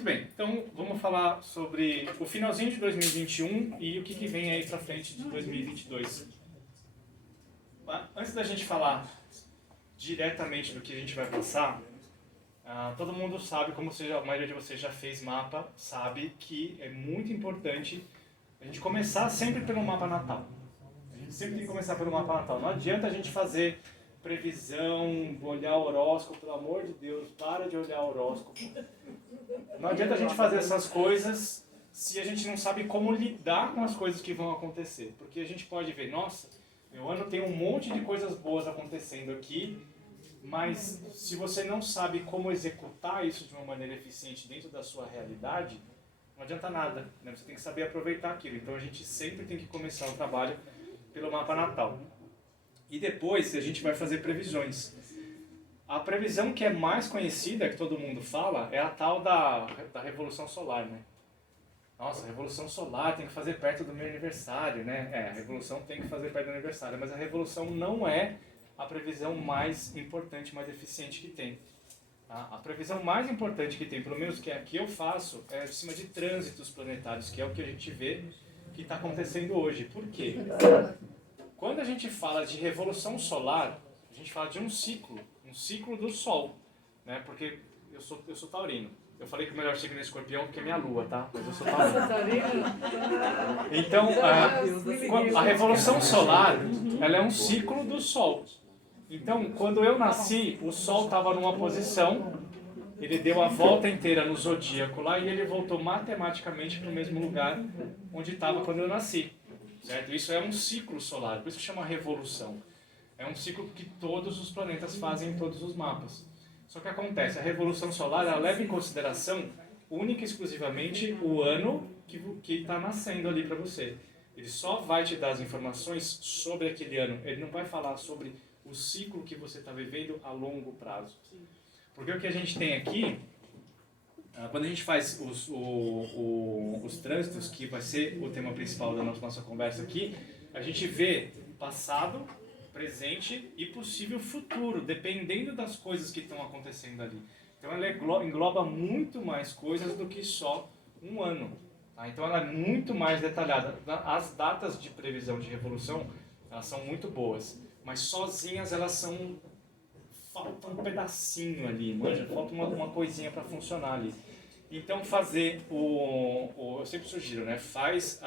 Muito bem, então vamos falar sobre o finalzinho de 2021 e o que vem aí pra frente de 2022. Antes da gente falar diretamente do que a gente vai passar, todo mundo sabe, como a maioria de vocês já fez mapa, sabe que é muito importante a gente começar sempre pelo mapa natal. A gente sempre tem que começar pelo mapa natal. Não adianta a gente fazer previsão, olhar o horóscopo, pelo amor de Deus, para de olhar o horóscopo. Não adianta a gente fazer essas coisas se a gente não sabe como lidar com as coisas que vão acontecer. Porque a gente pode ver, nossa, meu ano tem um monte de coisas boas acontecendo aqui, mas se você não sabe como executar isso de uma maneira eficiente dentro da sua realidade, não adianta nada, né? Você tem que saber aproveitar aquilo. Então a gente sempre tem que começar o trabalho pelo mapa natal. E depois a gente vai fazer previsões. A previsão que é mais conhecida, que todo mundo fala, é a tal da Revolução Solar, né? Nossa, a Revolução Solar tem que fazer perto do meu aniversário, né? A Revolução tem que fazer perto do aniversário, mas a Revolução não é a previsão mais importante, mais eficiente que tem. Tá? A previsão mais importante que tem, pelo menos que eu faço, é em cima de trânsitos planetários, que é o que a gente vê que está acontecendo hoje. Por quê? Quando a gente fala de Revolução Solar, a gente fala de um ciclo do Sol, né? Porque eu sou taurino. Eu falei que o melhor signo é Escorpião porque é minha lua, tá? Mas eu sou taurino. Então, a Revolução Solar, ela é um ciclo do Sol. Então, quando eu nasci, o Sol estava numa posição, ele deu a volta inteira no zodíaco lá e ele voltou matematicamente para o mesmo lugar onde estava quando eu nasci. Certo? Isso é um ciclo solar, por isso que chama revolução. É um ciclo que todos os planetas fazem em todos os mapas. Só que acontece, a revolução solar ela leva em consideração única e exclusivamente o ano que está nascendo ali para você. Ele só vai te dar as informações sobre aquele ano. Ele não vai falar sobre o ciclo que você está vivendo a longo prazo. Porque o que a gente tem aqui, quando a gente faz os trânsitos, que vai ser o tema principal da nossa conversa aqui, a gente vê passado, presente e possível futuro, dependendo das coisas que estão acontecendo ali. Então ela engloba muito mais coisas do que só um ano. Tá? Então ela é muito mais detalhada. As datas de previsão de revolução, elas são muito boas, mas sozinhas elas falta um pedacinho ali, manja? Falta uma coisinha para funcionar ali. Então fazer eu sempre sugiro, né? Faz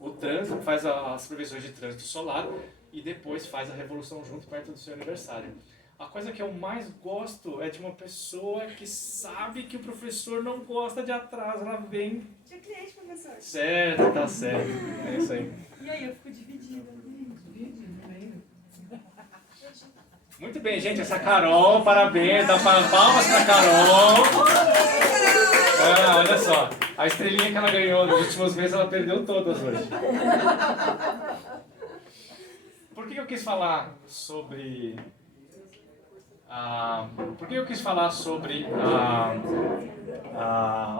o trânsito, faz as previsões de trânsito solar e depois faz a revolução junto perto do seu aniversário. A coisa que eu mais gosto é de uma pessoa que sabe que o professor não gosta de atraso, ela vem... Tinha cliente, professor. Certo, tá certo, é isso aí. E aí, eu fico dividida. Muito bem, gente, essa Carol, parabéns, dá palmas pra Carol. Olha só, a estrelinha que ela ganhou nos últimos meses, ela perdeu todas hoje. Por que eu quis falar sobre...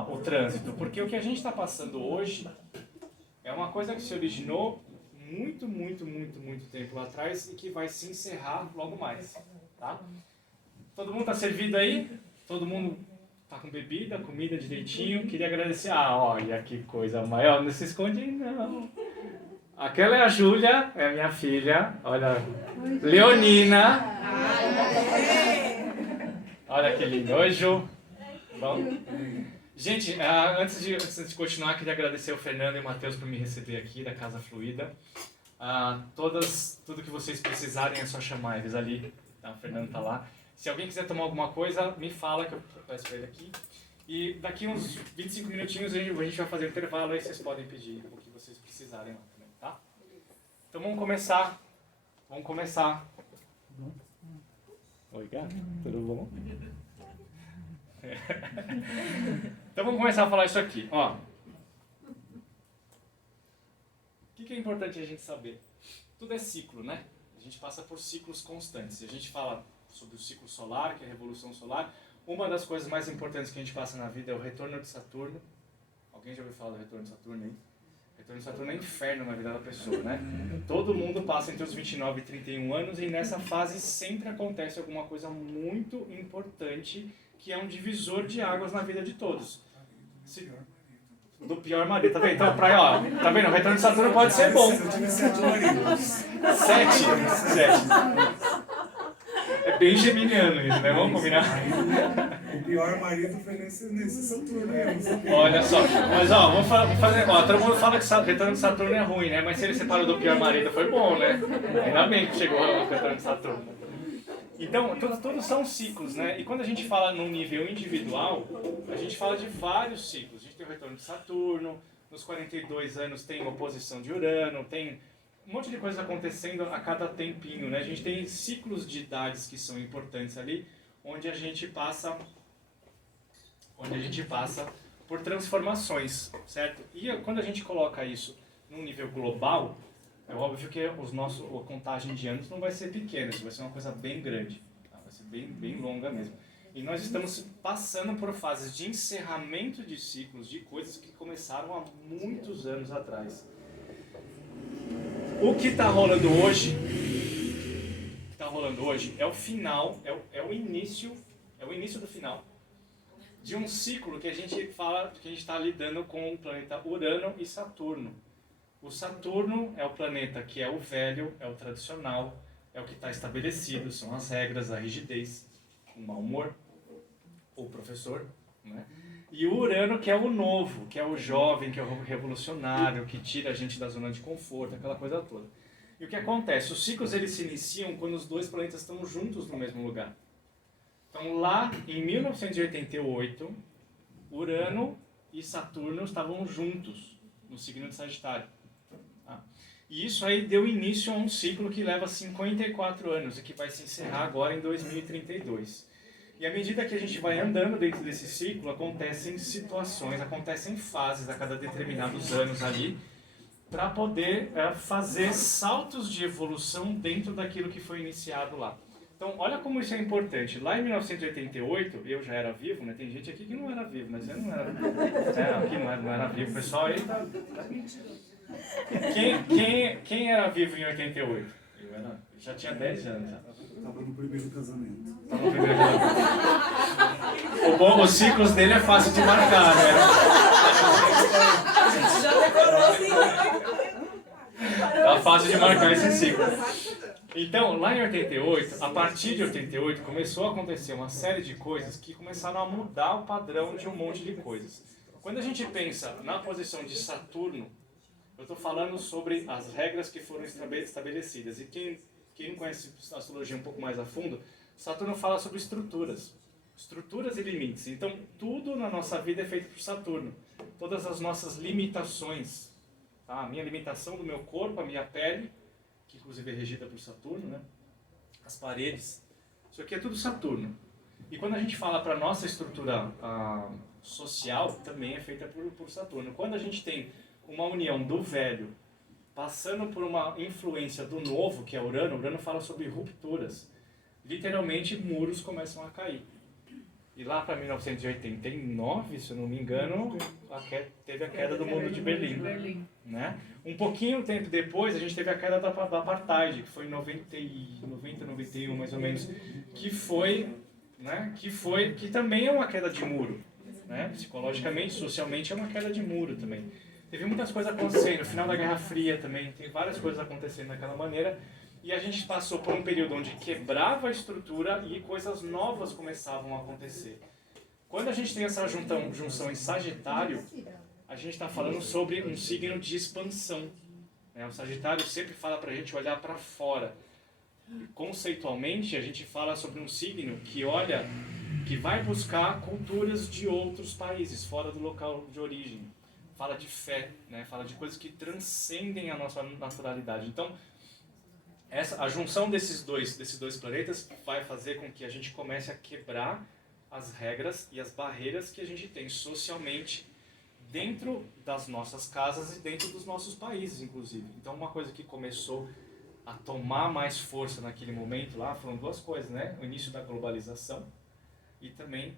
o trânsito? Porque o que a gente está passando hoje é uma coisa que se originou muito tempo lá atrás e que vai se encerrar logo mais, tá? Todo mundo tá servido aí? Todo mundo tá com bebida, comida direitinho? Queria agradecer. Olha que coisa maior, não se esconde não. Aquela é a Júlia, é a minha filha, olha, Leonina. Olha que lindo. Oi, Ju. Bom? Gente, antes de continuar, queria agradecer ao Fernando e ao Matheus por me receber aqui da Casa Fluida. Tudo que vocês precisarem é só chamar eles ali. Tá? O Fernando está lá. Se alguém quiser tomar alguma coisa, me fala que eu peço para ele aqui. E daqui uns 25 minutinhos a gente vai fazer um intervalo, aí vocês podem pedir o que vocês precisarem lá também, tá? Então vamos começar. Oi, gato, tudo bom? Então vamos começar a falar isso aqui. Ó. O que é importante a gente saber? Tudo é ciclo, né? A gente passa por ciclos constantes. A gente fala sobre o ciclo solar, que é a revolução solar. Uma das coisas mais importantes que a gente passa na vida é o retorno de Saturno. Alguém já ouviu falar do retorno de Saturno aí? O retorno de Saturno é inferno na vida da pessoa, né? Todo mundo passa entre os 29 e 31 anos e nessa fase sempre acontece alguma coisa muito importante que é um divisor de águas na vida de todos. Do pior marido, tá vendo? Então, pra, ó, tá vendo? O retorno de Saturno pode ser bom. Eu tive 7 maridos. 7. É bem geminiano isso, né? Vamos combinar? O pior marido foi nesse Saturno aí. Olha só, mas ó, vamos fazer. Ó, todo mundo fala que o retorno de Saturno é ruim, né? Mas se ele separou do pior marido foi bom, né? Ainda bem que chegou o retorno de Saturno. Então, todos são ciclos, né? E quando a gente fala num nível individual, a gente fala de vários ciclos. A gente tem o retorno de Saturno, nos 42 anos tem oposição de Urano, tem um monte de coisa acontecendo a cada tempinho, né? A gente tem ciclos de idades que são importantes ali, onde a gente passa por transformações, certo? E quando a gente coloca isso num nível global, é óbvio que a contagem de anos não vai ser pequena, isso vai ser uma coisa bem grande, tá? Vai ser bem longa mesmo. E nós estamos passando por fases de encerramento de ciclos, de coisas que começaram há muitos anos atrás. O que está rolando hoje é o final, é o início do final de um ciclo que a gente fala que a gente está lidando com o planeta Urano e Saturno. O Saturno é o planeta que é o velho, é o tradicional, é o que está estabelecido, são as regras, a rigidez, o mau humor, o professor, né? E o Urano que é o novo, que é o jovem, que é o revolucionário, que tira a gente da zona de conforto, aquela coisa toda. E o que acontece? Os ciclos eles se iniciam quando os dois planetas estão juntos no mesmo lugar. Então lá em 1988, Urano e Saturno estavam juntos no signo de Sagitário. E isso aí deu início a um ciclo que leva 54 anos e que vai se encerrar agora em 2032. E à medida que a gente vai andando dentro desse ciclo, acontecem situações, acontecem fases a cada determinados anos ali, para poder fazer saltos de evolução dentro daquilo que foi iniciado lá. Então, olha como isso é importante. Lá em 1988, eu já era vivo, né? Tem gente aqui que não era vivo, mas eu não era vivo. Aqui não era vivo. O pessoal aí tá... Quem era vivo em 88? Eu já tinha 10 anos. Já. Estava no primeiro casamento. Os ciclos dele é fácil de marcar, né? Já decorou assim. Tá fácil de marcar esse ciclo. Então, lá em 88, a partir de 88, começou a acontecer uma série de coisas que começaram a mudar o padrão de um monte de coisas. Quando a gente pensa na posição de Saturno, eu estou falando sobre as regras que foram estabelecidas. E quem não conhece a astrologia um pouco mais a fundo, Saturno fala sobre estruturas. Estruturas e limites. Então, tudo na nossa vida é feito por Saturno. Todas as nossas limitações. Tá? A minha limitação do meu corpo, a minha pele, que inclusive é regida por Saturno, né? As paredes. Isso aqui é tudo Saturno. E quando a gente fala para a nossa estrutura social, também é feita por Saturno. Quando a gente tem uma união do velho passando por uma influência do novo, que é Urano fala sobre rupturas. Literalmente, muros começam a cair. E lá para 1989, se eu não me engano, teve a queda do Muro de Berlim. Né? Um pouquinho tempo depois, a gente teve a queda da Apartheid, que foi em 90, 91 mais ou menos, que também é uma queda de muro. Né? Psicologicamente, socialmente, é uma queda de muro também. Teve muitas coisas acontecendo, no final da Guerra Fria também, tem várias coisas acontecendo daquela maneira, e a gente passou por um período onde quebrava a estrutura e coisas novas começavam a acontecer. Quando a gente tem essa junção em Sagitário, a gente está falando sobre um signo de expansão. Né? O Sagitário sempre fala para a gente olhar para fora. E, conceitualmente, a gente fala sobre um signo que vai buscar culturas de outros países, fora do local de origem. Fala de fé, né? Fala de coisas que transcendem a nossa naturalidade. Então, a junção desses dois planetas vai fazer com que a gente comece a quebrar as regras e as barreiras que a gente tem socialmente dentro das nossas casas e dentro dos nossos países, inclusive. Então, uma coisa que começou a tomar mais força naquele momento lá foram duas coisas, né? O início da globalização e também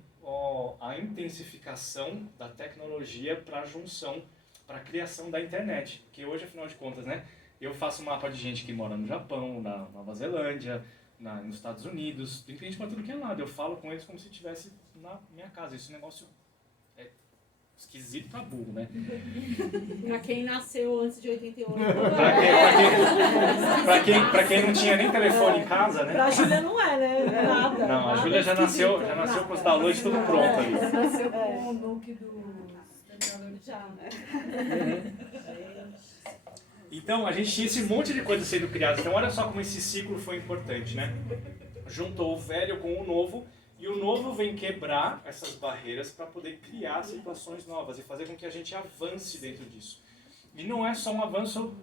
a intensificação da tecnologia para a junção, para a criação da internet. Porque hoje, afinal de contas, né, eu faço um mapa de gente que mora no Japão, na Nova Zelândia, nos Estados Unidos, tem cliente para tudo que é lado. Eu falo com eles como se estivesse na minha casa. Esse negócio é esquisito pra burro, né? Pra quem nasceu antes de 88. Pra quem não tinha nem telefone em casa, né? Pra Júlia não é, né? Nada. Não, a nada Júlia já nasceu esquisito. com os downloads tudo pronto ali. Você nasceu com o look do Terminador de Já, né? Então, a gente tinha esse monte de coisas sendo criadas. Então, olha só como esse ciclo foi importante, né? Juntou o velho com o novo, e o novo vem quebrar essas barreiras para poder criar situações novas e fazer com que a gente avance dentro disso. E não é só um avanço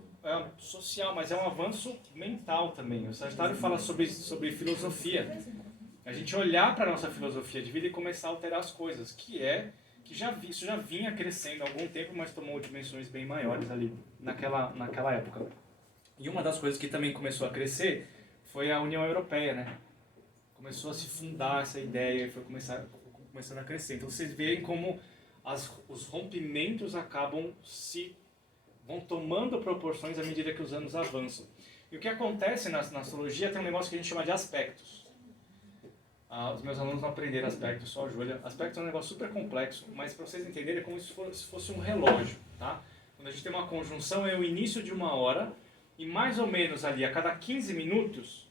social, mas é um avanço mental também. O Sagitário fala sobre filosofia. A gente olhar para a nossa filosofia de vida e começar a alterar as coisas, isso já vinha crescendo há algum tempo, mas tomou dimensões bem maiores ali naquela época. E uma das coisas que também começou a crescer foi a União Europeia, né? Começou a se fundar essa ideia e foi começando a crescer. Então vocês veem como os rompimentos vão tomando proporções à medida que os anos avançam. E o que acontece na astrologia tem um negócio que a gente chama de aspectos. Os meus alunos não aprenderam aspectos, só a Júlia. Aspectos é um negócio super complexo, mas para vocês entenderem é como se fosse um relógio, tá? Quando a gente tem uma conjunção é o início de uma hora e mais ou menos ali a cada 15 minutos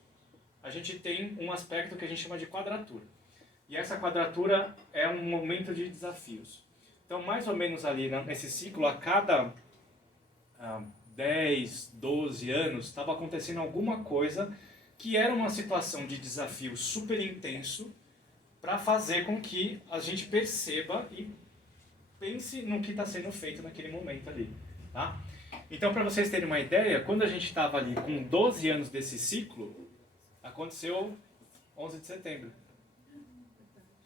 a gente tem um aspecto que a gente chama de quadratura. E essa quadratura é um momento de desafios. Então mais ou menos ali nesse ciclo, a cada 10, 12 anos estava acontecendo alguma coisa que era uma situação de desafio super intenso para fazer com que a gente perceba e pense no que está sendo feito naquele momento ali, tá? Então, para vocês terem uma ideia, quando a gente estava ali com 12 anos desse ciclo, aconteceu 11 de setembro.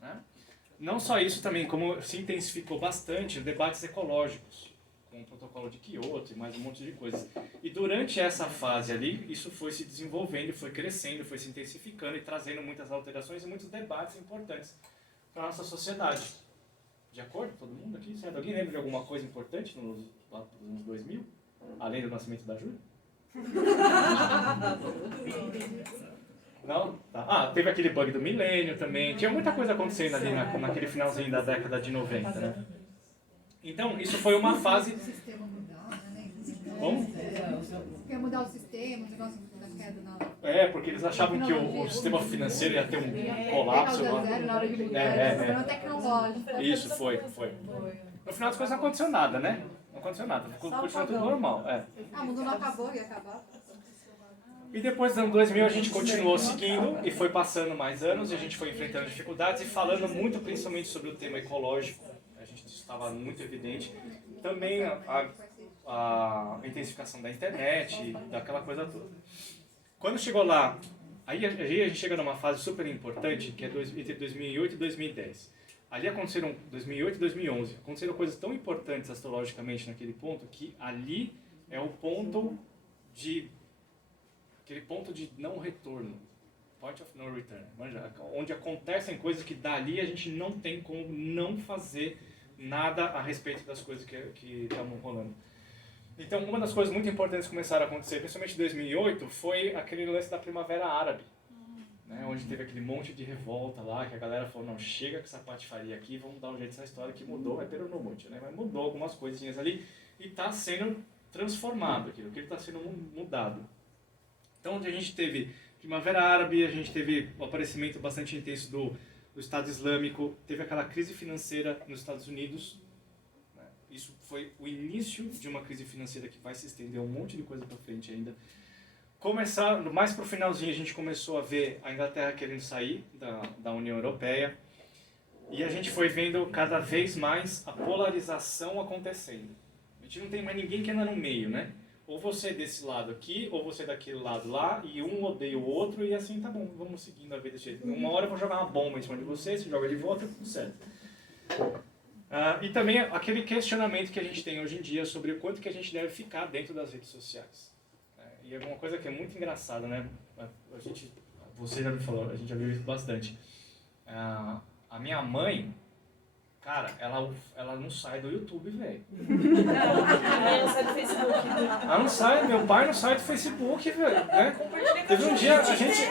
Né? Não só isso também, como se intensificou bastante os debates ecológicos, com o protocolo de Kyoto e mais um monte de coisas. E durante essa fase ali, isso foi se desenvolvendo, foi crescendo, foi se intensificando e trazendo muitas alterações e muitos debates importantes para a nossa sociedade. De acordo? Todo mundo aqui? Certo? Alguém lembra de alguma coisa importante nos anos 2000? Além do nascimento da Júlia? Não? Tá. Teve aquele bug do milênio também. Tinha muita coisa acontecendo ali naquele finalzinho da década de 90, né? Então, isso foi uma fase... O sistema mudar, né? Como? Quer mudar o sistema, o negócio da queda na... Porque eles achavam que o sistema financeiro ia ter um colapso. Na hora de ligar, sistema tecnológico. Isso, foi. No final das coisas não aconteceu nada, né? Não aconteceu nada, continuou tudo normal. O mundo não acabou, ia acabar. E depois dos anos 2000 a gente continuou seguindo e foi passando mais anos e a gente foi enfrentando dificuldades e falando muito principalmente sobre o tema ecológico. A gente estava muito evidente. Também a intensificação da internet, daquela coisa toda. Quando chegou lá, aí a gente chega numa fase super importante, que é entre 2008 e 2010. Ali aconteceram, 2008 e 2011, aconteceram coisas tão importantes astrologicamente naquele ponto, que ali é o ponto aquele ponto de não retorno, point of no return, onde acontecem coisas que dali a gente não tem como não fazer nada a respeito das coisas que estavam rolando. Então, uma das coisas muito importantes que começaram a acontecer, principalmente em 2008, foi aquele lance da Primavera Árabe, né, onde teve aquele monte de revolta lá, que a galera falou, não, chega com essa patifaria aqui, vamos dar um jeito nessa história, que mudou, não muito, né, mas mudou algumas coisinhas ali e está sendo transformado aquilo, que ele está sendo mudado. Então, onde a gente teve Primavera Árabe, a gente teve o aparecimento bastante intenso do Estado Islâmico, teve aquela crise financeira nos Estados Unidos, né? Isso foi o início de uma crise financeira que vai se estender um monte de coisa para frente ainda. Mais para o finalzinho a gente começou a ver a Inglaterra querendo sair da União Europeia e a gente foi vendo cada vez mais a polarização acontecendo. A gente não tem mais ninguém que anda no meio, né? Ou você é desse lado aqui, ou você é daquele lado lá, e um odeia o outro, e assim tá bom, vamos seguindo a vida desse jeito. Uma hora eu vou jogar uma bomba em cima de você joga de volta, tudo certo. E também aquele questionamento que a gente tem hoje em dia sobre o quanto que a gente deve ficar dentro das redes sociais. E é uma coisa que é muito engraçada, né? Você já me falou, a gente já viu isso bastante. A minha mãe, Cara, ela não sai do YouTube, velho. Ela sai do Facebook. Ela não sai, meu pai não sai do Facebook, velho. Né? Teve um dia, a gente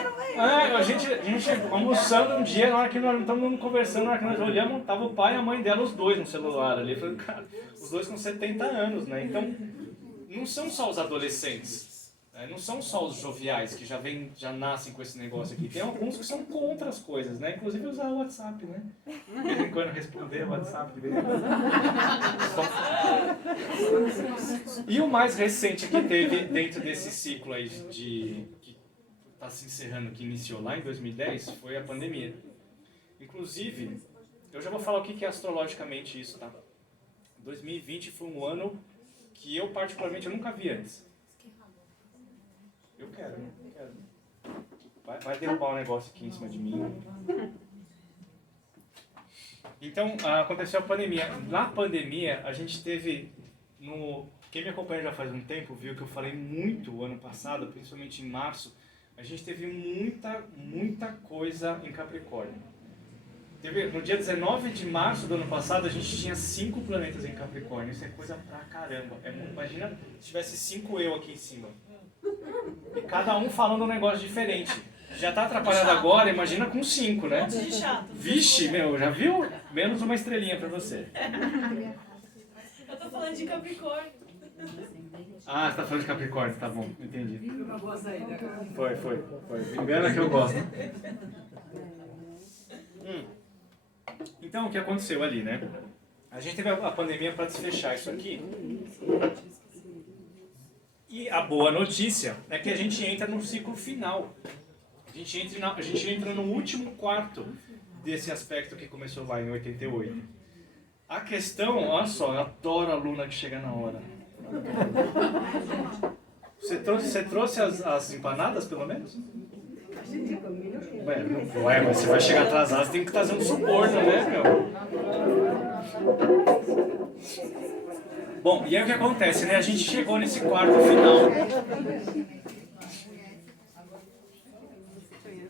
almoçando um dia, na hora que nós estamos conversando, na hora que nós olhamos, tava o pai e a mãe dela, os dois no celular ali. Eu falei, cara, os dois com 70 anos, né? Então, não são só os adolescentes. Não são só os joviais que já nascem com esse negócio aqui. Tem alguns que são contra as coisas, né? Inclusive usar o WhatsApp, né? De vez em quando responder o WhatsApp. De vez em quando. E o mais recente que teve dentro desse ciclo aí que está se encerrando, que iniciou lá em 2010, foi a pandemia. Inclusive, eu já vou falar o que é astrologicamente isso, tá? 2020 foi um ano que eu particularmente nunca vi antes. Eu quero. Vai derrubar um negócio aqui em cima de mim. Então, aconteceu a pandemia. Na pandemia, a gente teve... Quem me acompanha já faz um tempo viu que eu falei muito o ano passado, principalmente em março, a gente teve muita coisa em Capricórnio. No dia 19 de março do ano passado, a gente tinha 5 planetas em Capricórnio. Isso é coisa pra caramba. Imagina se tivesse 5 eu aqui em cima. E cada um falando um negócio diferente. Já tá atrapalhado agora, imagina com 5, né? De chato. Vixe, meu, já viu? Menos uma estrelinha pra você. Eu tô falando de Capricórnio. Ah, você tá falando de Capricórnio, tá bom, entendi. Uma boa saída. Foi. Me engana que eu gosto. Então, o que aconteceu ali, né? A gente teve a pandemia para desfechar isso aqui. E a boa notícia é que a gente entra no ciclo final. A gente entra no último quarto desse aspecto que começou lá em 88. A questão, olha só, eu adoro a aluna que chega na hora. Você trouxe as empanadas, pelo menos? Ué, mas você vai chegar atrasado, você tem que trazer um suborno, né, meu? Bom, e aí o que acontece, né? A gente chegou nesse quarto final.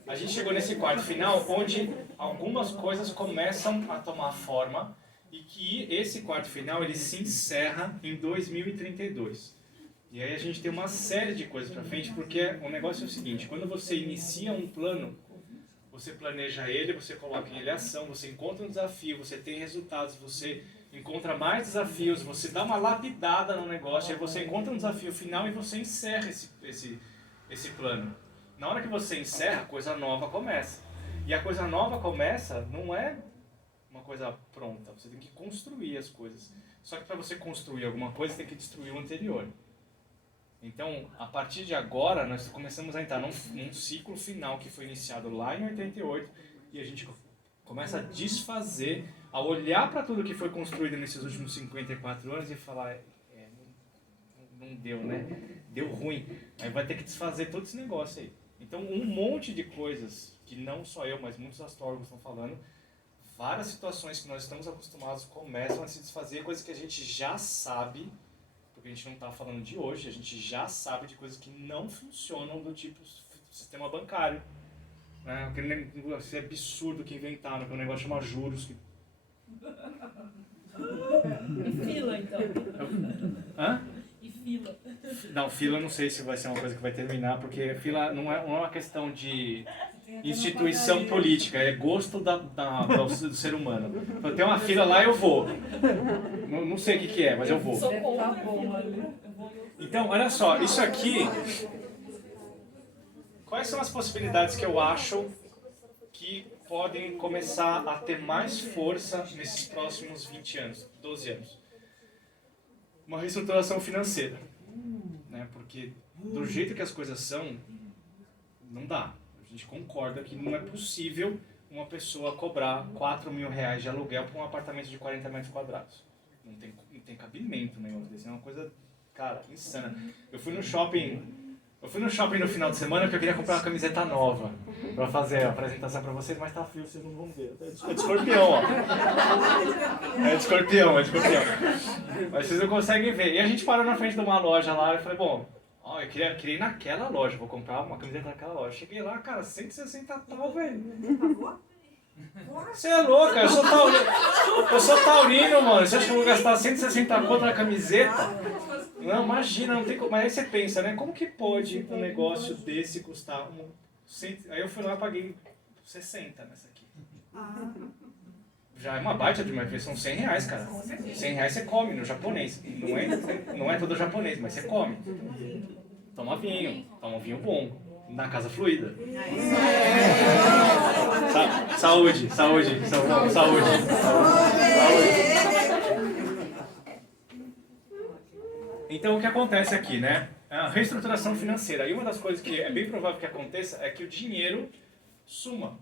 A gente chegou nesse quarto final onde algumas coisas começam a tomar forma e que esse quarto final ele se encerra em 2032. E aí a gente tem uma série de coisas para frente, porque o negócio é o seguinte, quando você inicia um plano, você planeja ele, você coloca ele em ação, você encontra um desafio, você tem resultados, você encontra mais desafios, você dá uma lapidada no negócio, aí você encontra um desafio final e você encerra esse plano. Na hora que você encerra, a coisa nova começa. E a coisa nova começa não é uma coisa pronta, você tem que construir as coisas. Só que para você construir alguma coisa, você tem que destruir o anterior. Então, a partir de agora, nós começamos a entrar num ciclo final que foi iniciado lá em 88 e a gente começa a desfazer, a olhar para tudo que foi construído nesses últimos 54 anos e falar, não deu, né? Deu ruim. Aí vai ter que desfazer todo esse negócio aí. Então, um monte de coisas que não só eu, mas muitos astrólogos estão falando, várias situações que nós estamos acostumados começam a se desfazer, coisas que a gente já sabe, porque a gente não está falando de hoje, a gente já sabe de coisas que não funcionam do tipo sistema bancário. Né? Aquele negócio absurdo que inventaram, que é um negócio chama juros. E fila, então. Hã? E fila. Não, fila eu não sei se vai ser uma coisa que vai terminar, porque fila não é uma questão de instituição política, é gosto do ser humano. Então, tem uma fila lá, eu vou. Não sei o que é, mas eu vou. Sou contra Tá bom, ali. Então, olha só, isso aqui... Quais são as possibilidades que eu acho que podem começar a ter mais força nesses próximos 20 anos, 12 anos? Uma reestruturação financeira, né? Porque do jeito que as coisas são, não dá. A gente concorda que não é possível uma pessoa cobrar R$4.000 de aluguel para um apartamento de 40 metros quadrados. Não tem cabimento nenhum desse. É uma coisa, cara, insana. Eu fui no shopping no final de semana porque eu queria comprar uma camiseta nova para fazer a apresentação para vocês, mas tá frio, vocês não vão ver. É de escorpião, ó. É de escorpião. Mas vocês não conseguem ver. E a gente parou na frente de uma loja lá e falei, bom, ó, eu queria ir naquela loja, vou comprar uma camiseta naquela loja. Cheguei lá, cara, 160 pau, velho. Você é louca, eu sou taurino, mano. Você acha que eu vou gastar 160 conto na camiseta? Não, imagina, não tem como. Mas aí você pensa, né? Como que pode um negócio desse custar Aí eu fui lá e paguei 60 nessa aqui. Já é uma baita de uma vez, são 100 reais, cara. 100 reais você come no japonês. Não é todo japonês, mas você come. Toma um vinho bom. Na casa fluida. Saúde. Então o que acontece aqui, né? A reestruturação financeira. E uma das coisas que é bem provável que aconteça é que o dinheiro suma.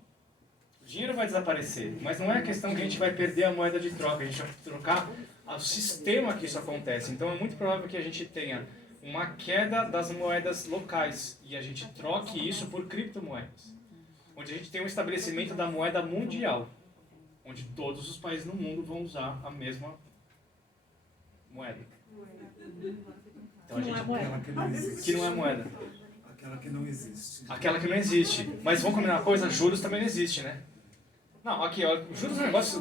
O dinheiro vai desaparecer, mas não é a questão que a gente vai perder a moeda de troca, a gente vai trocar o sistema que isso acontece. Então é muito provável que a gente tenha uma queda das moedas locais e a gente troque isso por criptomoedas. Onde a gente tem um estabelecimento da moeda mundial, onde todos os países no mundo vão usar a mesma moeda. Então, que não é moeda. Aquela que não existe. Aquela que não existe. Mas vamos combinar uma coisa, juros também não existe, né? Não, aqui, ó, juros é um negócio...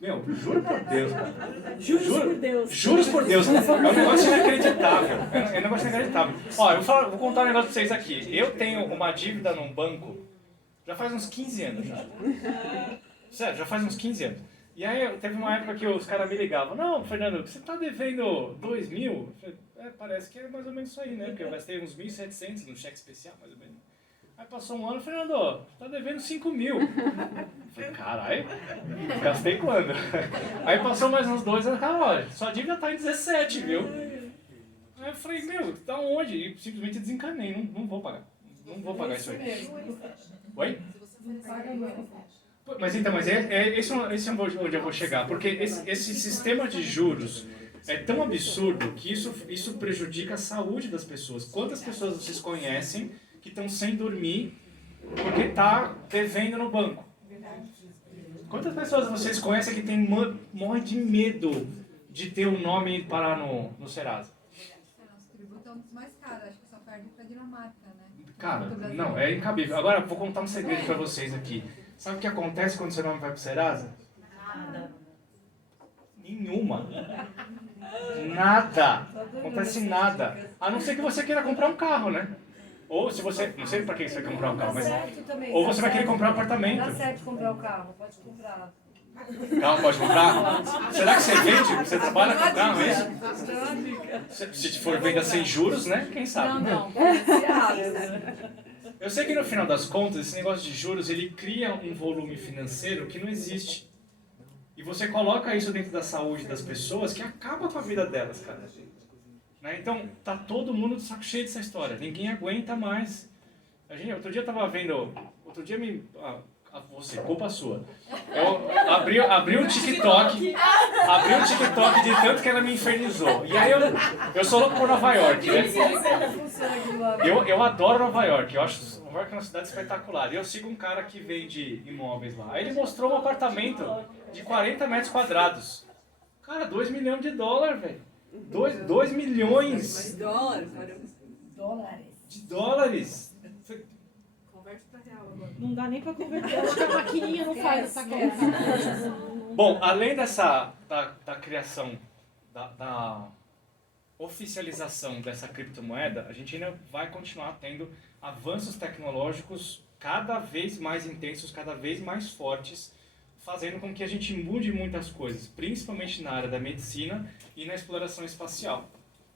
Meu, juro por Deus, cara. Juros por Deus. É um negócio inacreditável. É um negócio inacreditável. Ó, eu vou contar um negócio pra vocês aqui. Eu tenho uma dívida num banco já faz uns 15 anos já. Sério, já faz uns 15 anos. E aí teve uma época que os caras me ligavam. Não, Fernando, você tá devendo 2 mil? Eu falei, parece que é mais ou menos isso aí, né? Porque eu gastei uns 1.700 no cheque especial, mais ou menos. Aí passou um ano, Fernando, tá devendo 5 mil. Eu falei, caralho, gastei quando? Aí passou mais uns 2 anos, cara, olha, sua dívida tá em 17, viu? Aí eu falei, meu, tá onde? E simplesmente desencanei, não vou pagar. Não vou pagar isso aí. Oi? Mas então, esse é onde eu vou chegar, porque esse sistema de juros é tão absurdo que isso prejudica a saúde das pessoas. Quantas pessoas vocês conhecem que estão sem dormir porque está devendo no banco? Quantas pessoas vocês conhecem que morrem de medo de ter um nome e parar no Serasa? Os tributos são dos mais caros, acho que só perde para Dinamarca, né? Cara, não, é incabível. Agora, vou contar um segredo para vocês aqui. Sabe o que acontece quando seu nome vai pro Serasa? Nada. Nenhuma. Nada. Acontece nada. A não ser que você queira comprar um carro, né? Ou se você... Não sei pra que você vai comprar um carro, mas... Ou você vai querer comprar um apartamento. Dá certo comprar o carro, pode comprar. Carro pode comprar? Será que você vende? Você trabalha com carro, é isso? Se for venda sem juros, né? Quem sabe? Não. Eu sei que no final das contas, esse negócio de juros, ele cria um volume financeiro que não existe. E você coloca isso dentro da saúde das pessoas que acaba com a vida delas, cara. Né? Então, tá todo mundo de saco cheio dessa história. Ninguém aguenta mais. Outro dia eu tava vendo... Você, culpa sua. Eu abri um TikTok de tanto que ela me infernizou. E aí eu sou louco por Nova York, né? Eu adoro Nova York. Eu acho Nova York uma cidade espetacular. E eu sigo um cara que vende imóveis lá. Aí ele mostrou um apartamento de 40 metros quadrados. Cara, 2 milhões de dólares, velho. 2 milhões. De dólares. De dólares. Não dá nem pra converter, acho que a maquininha não faz essa conta. Bom, além da criação, da oficialização dessa criptomoeda, a gente ainda vai continuar tendo avanços tecnológicos cada vez mais intensos, cada vez mais fortes, fazendo com que a gente mude muitas coisas, principalmente na área da medicina e na exploração espacial.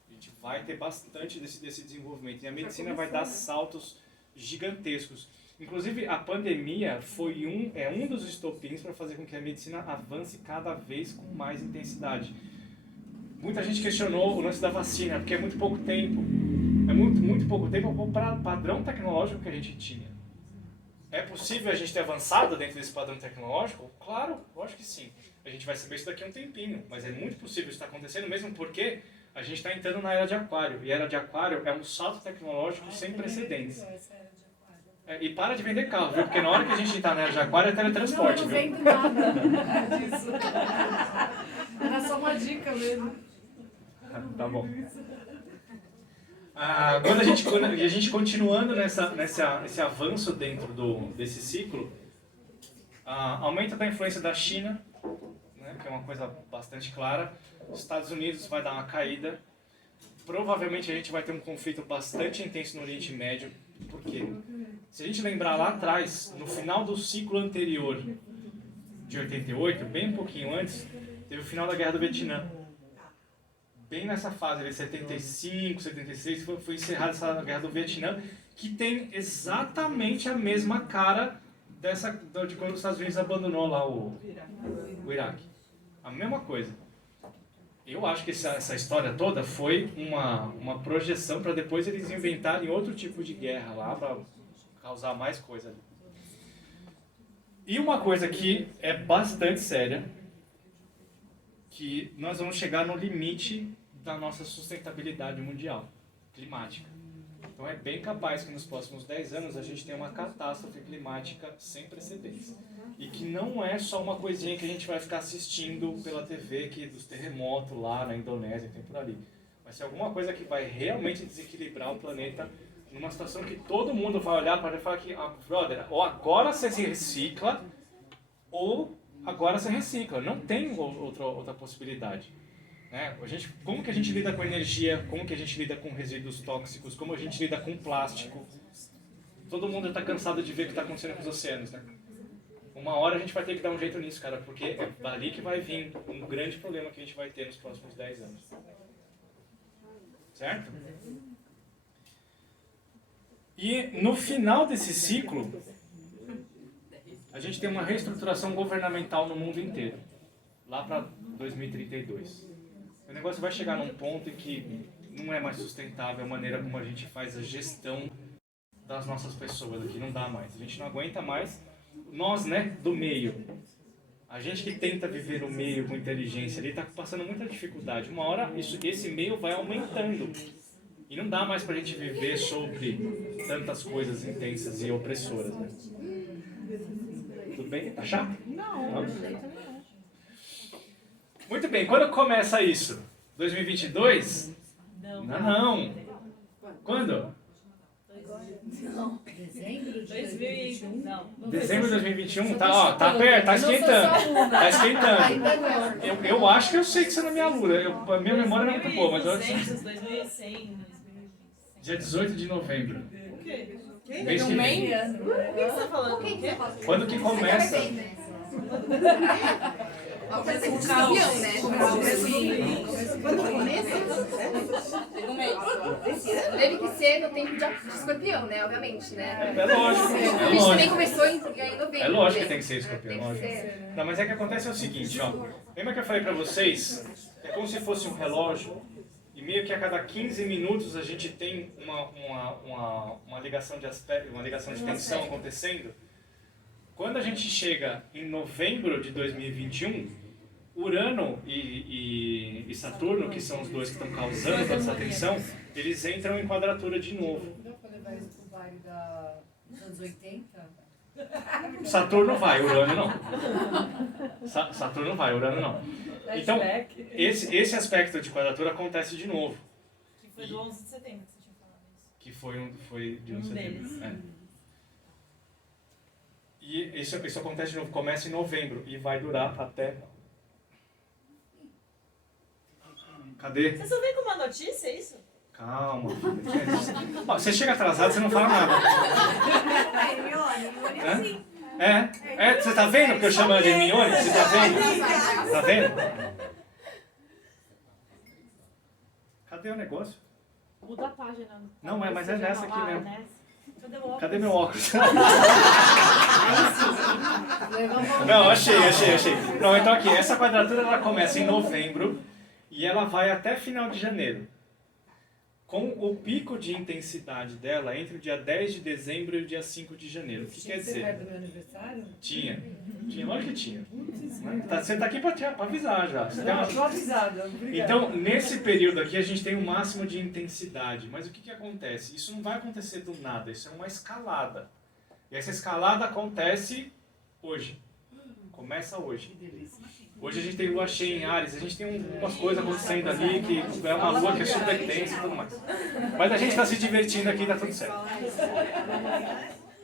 A gente vai ter bastante desse desenvolvimento e a medicina vai dar saltos gigantescos. Inclusive, a pandemia foi um dos estopins para fazer com que a medicina avance cada vez com mais intensidade. Muita gente questionou o lance da vacina, porque é muito pouco tempo. É muito pouco tempo para o padrão tecnológico que a gente tinha. É possível a gente ter avançado dentro desse padrão tecnológico? Claro, lógico que sim. A gente vai saber isso daqui a um tempinho, mas é muito possível isso estar acontecendo, mesmo porque a gente está entrando na era de aquário. E a era de aquário é um salto tecnológico sem precedentes. E para de vender carro, viu? Porque na hora que a gente entrar na era de aquário é teletransporte, Não viu? vendo nada disso. Era só uma dica mesmo. Tá bom. Quando a gente continuando nesse avanço dentro desse ciclo, Aumento da influência da China, né, que é uma coisa bastante clara. Os Estados Unidos vai dar uma caída. Provavelmente a gente vai ter um conflito bastante intenso no Oriente Médio. Por quê? Se a gente lembrar lá atrás, no final do ciclo anterior de 88, bem um pouquinho antes, teve o final da Guerra do Vietnã. Bem nessa fase, de 75, 76, foi encerrada essa Guerra do Vietnã, que tem exatamente a mesma cara de quando os Estados Unidos abandonou lá o Iraque. A mesma coisa. Eu acho que essa história toda foi uma projeção para depois eles inventarem outro tipo de guerra lá, para causar mais coisa ali. E uma coisa que é bastante séria, que nós vamos chegar no limite da nossa sustentabilidade mundial, climática. Então é bem capaz que nos próximos 10 anos a gente tenha uma catástrofe climática sem precedentes. E que não é só uma coisinha que a gente vai ficar assistindo pela TV, que dos terremotos lá na Indonésia, tem por ali. Vai ser alguma coisa que vai realmente desequilibrar o planeta numa situação que todo mundo vai olhar para ele e falar que, brother, ou agora você se recicla, ou agora você recicla. Não tem outra possibilidade. Né? Como que a gente lida com energia, como que a gente lida com resíduos tóxicos, como a gente lida com plástico. Todo mundo está cansado de ver o que está acontecendo com os oceanos. Né? Uma hora a gente vai ter que dar um jeito nisso, cara, porque é dali que vai vir um grande problema que a gente vai ter nos próximos 10 anos. Certo? E no final desse ciclo, a gente tem uma reestruturação governamental no mundo inteiro, lá para 2032. O negócio vai chegar num ponto em que não é mais sustentável a maneira como a gente faz a gestão das nossas pessoas aqui, não dá mais. A gente não aguenta mais. Nós, né, do meio, a gente que tenta viver no meio com inteligência, ele está passando muita dificuldade. Uma hora esse meio vai aumentando. E não dá mais para a gente viver sobre tantas coisas intensas e opressoras. Né? Tudo bem? Tá chato? Não. Muito bem, quando começa isso? 2022? Não. Quando? Dezembro de 2021? Não. Dezembro de 2021? Tá perto, tá esquentando. Tá esquentando. Eu acho que eu sei que você não é minha aluna. A minha memória não é muito boa, mas eu acho que... 2100. Dia 18 de novembro. O quê? Mês que vem. O que você tá falando? O quê? Quando que começa? Uma coisa de escorpião, né? Quando começa? Teve que ser no tempo de escorpião, né? Obviamente, né? É lógico. A gente também começou em novembro. É lógico que tem que ser escorpião. Tem que Lógico. ser. Não, mas é que acontece o seguinte, ó. Lembra que eu falei pra vocês? É como se fosse um relógio. E meio que a cada 15 minutos a gente tem uma ligação de aspecto, uma ligação de tensão acontecendo. Quando a gente chega em novembro de 2021, Urano e Saturno, que são os dois que estão causando essa tensão, eles entram em quadratura de novo. Não dá pra levar isso pro baile dos anos 80? Saturno vai, Urano não. Saturno vai, Urano não. Então, esse aspecto de quadratura acontece de novo. Que foi do 11 de setembro que você tinha falado isso. Que foi de 11 de setembro. É. E isso acontece de novo, começa em novembro e vai durar até... Cadê? Você só vem com uma notícia, é isso? Calma. Ó, você chega atrasado, você não fala nada. Assim. Você tá vendo que eu chamo ela de Hermione? Você tá vendo? Tá vendo? Cadê o negócio? Muda a página. Não, mas é nessa aqui mesmo. Nessa. Cadê o óculos? Cadê meu óculos? Não, achei. Não, então aqui, essa quadratura ela começa em novembro e ela vai até final de janeiro. Com o pico de intensidade dela entre o dia 10 de dezembro e o dia 5 de janeiro. O que quer dizer? Você do meu aniversário? Tinha, lógico que tinha. Você tá aqui para avisar já. Você tem uma... Tô avisada, obrigada. Então, nesse período aqui, a gente tem um máximo de intensidade. Mas o que acontece? Isso não vai acontecer do nada, isso é uma escalada. E essa escalada acontece hoje. Começa hoje. Hoje a gente tem lua cheia em Áries, a gente tem umas coisas acontecendo ali, que é uma lua que é super tensa e tudo mais. Mas a gente está se divertindo aqui, tá tudo certo.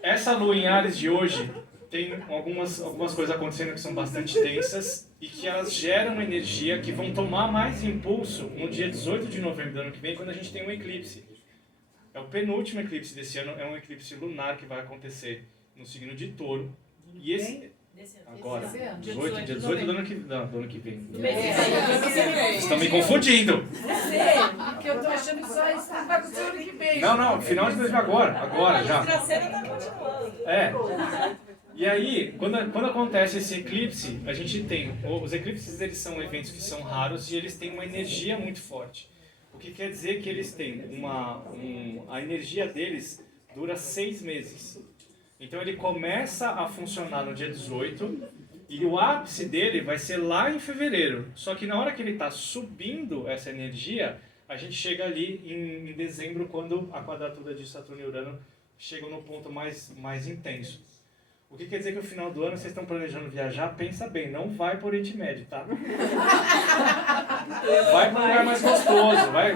Essa lua em Áries de hoje tem algumas coisas acontecendo que são bastante tensas e que elas geram energia que vão tomar mais impulso no dia 18 de novembro do ano que vem, quando a gente tem um eclipse. É o penúltimo eclipse desse ano, é um eclipse lunar que vai acontecer no signo de Touro. E esse... Agora, dia 18 do ano que vem. Vocês estão me confundindo. Porque eu tô achando que só isso vai acontecer ano que vem. Não, final de 2000 agora já. A Dracena tá continuando. É. E aí, quando acontece esse eclipse, a gente tem... Os eclipses, eles são eventos que são raros e eles têm uma energia muito forte. O que quer dizer que eles têm a energia deles dura 6 meses. Então ele começa a funcionar no dia 18 e o ápice dele vai ser lá em fevereiro. Só que na hora que ele está subindo essa energia, a gente chega ali em dezembro, quando a quadratura de Saturno e Urano chegam no ponto mais intenso. O que quer dizer que no final do ano vocês estão planejando viajar? Pensa bem, não vai para o Oriente Médio, tá? Vai para um lugar mais gostoso, vai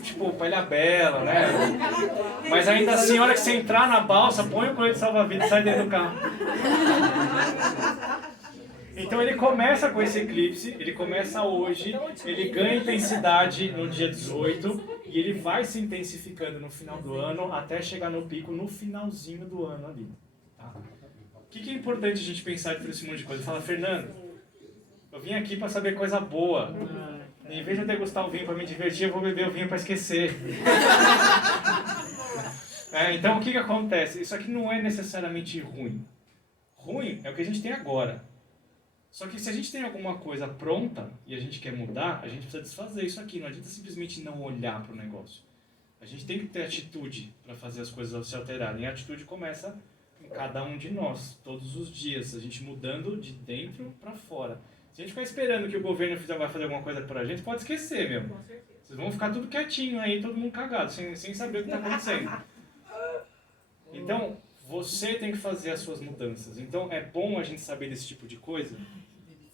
tipo para Ilhabela, né? Mas ainda assim, a hora que você entrar na balsa, põe o colete salva-vidas e sai dentro do carro. Então ele começa com esse eclipse, ele começa hoje, ele ganha intensidade no dia 18 e ele vai se intensificando no final do ano até chegar no pico no finalzinho do ano ali. Tá? O que é importante a gente pensar por esse monte de coisa? Fala, Fernando, eu vim aqui para saber coisa boa. Em vez de eu degustar o vinho para me divertir, eu vou beber o vinho para esquecer. Então o que acontece? Isso aqui não é necessariamente ruim. Ruim é o que a gente tem agora. Só que se a gente tem alguma coisa pronta e a gente quer mudar, a gente precisa desfazer isso aqui. Não adianta simplesmente não olhar para o negócio. A gente tem que ter atitude para fazer as coisas se alterarem. E a atitude começa em cada um de nós, todos os dias. A gente mudando de dentro para fora. Se a gente ficar esperando que o governo vai fazer alguma coisa por a gente, pode esquecer, meu. Vocês vão ficar tudo quietinho aí, todo mundo cagado, sem saber o que está acontecendo. Então, você tem que fazer as suas mudanças. Então, é bom a gente saber desse tipo de coisa,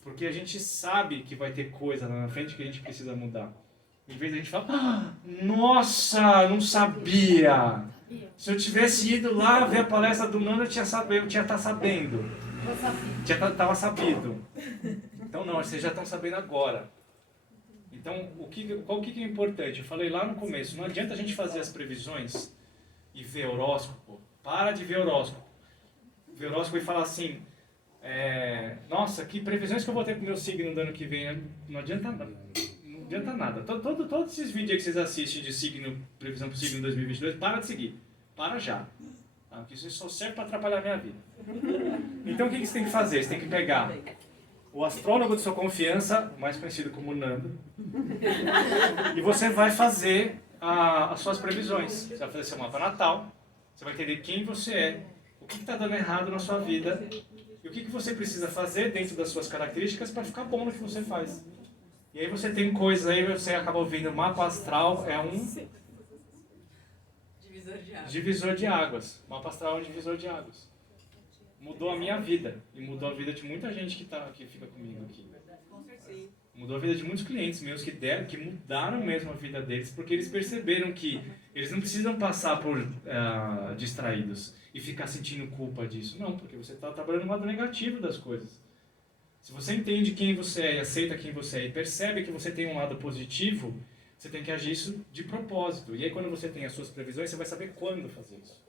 porque a gente sabe que vai ter coisa lá na frente que a gente precisa mudar. Em vez de a gente falar, nossa, não sabia. Se eu tivesse ido lá ver a palestra do Nando, eu tinha estar sabendo. Tava sabido. Então não, vocês já estão sabendo agora. Então, o que é importante? Eu falei lá no começo, não adianta a gente fazer as previsões e ver horóscopo. Para de ver horóscopo. Ver horóscopo e falar assim, nossa, que previsões que eu vou ter pro meu signo no ano que vem. Não adianta nada. Todos esses vídeos aí que vocês assistem de signo, previsão pro signo 2022, para de seguir. Para já. Tá? Porque isso só serve para atrapalhar a minha vida. Então o que você tem que fazer? Você tem que pegar o astrólogo de sua confiança, mais conhecido como Nando, e você vai fazer as suas previsões. Você vai fazer seu mapa natal, você vai entender quem você é, o que está dando errado na sua vida, e o que você precisa fazer dentro das suas características para ficar bom no que você faz. E aí você tem coisas aí, você acaba ouvindo, mapa astral é um divisor de águas. Mapa astral é um divisor de águas. Mudou a minha vida. E mudou a vida de muita gente que fica comigo aqui. Mudou a vida de muitos clientes meus que mudaram mesmo a vida deles, porque eles perceberam que eles não precisam passar por distraídos e ficar sentindo culpa disso. Não, porque você está trabalhando no lado negativo das coisas. Se você entende quem você é e aceita quem você é e percebe que você tem um lado positivo, você tem que agir isso de propósito. E aí quando você tem as suas previsões, você vai saber quando fazer isso.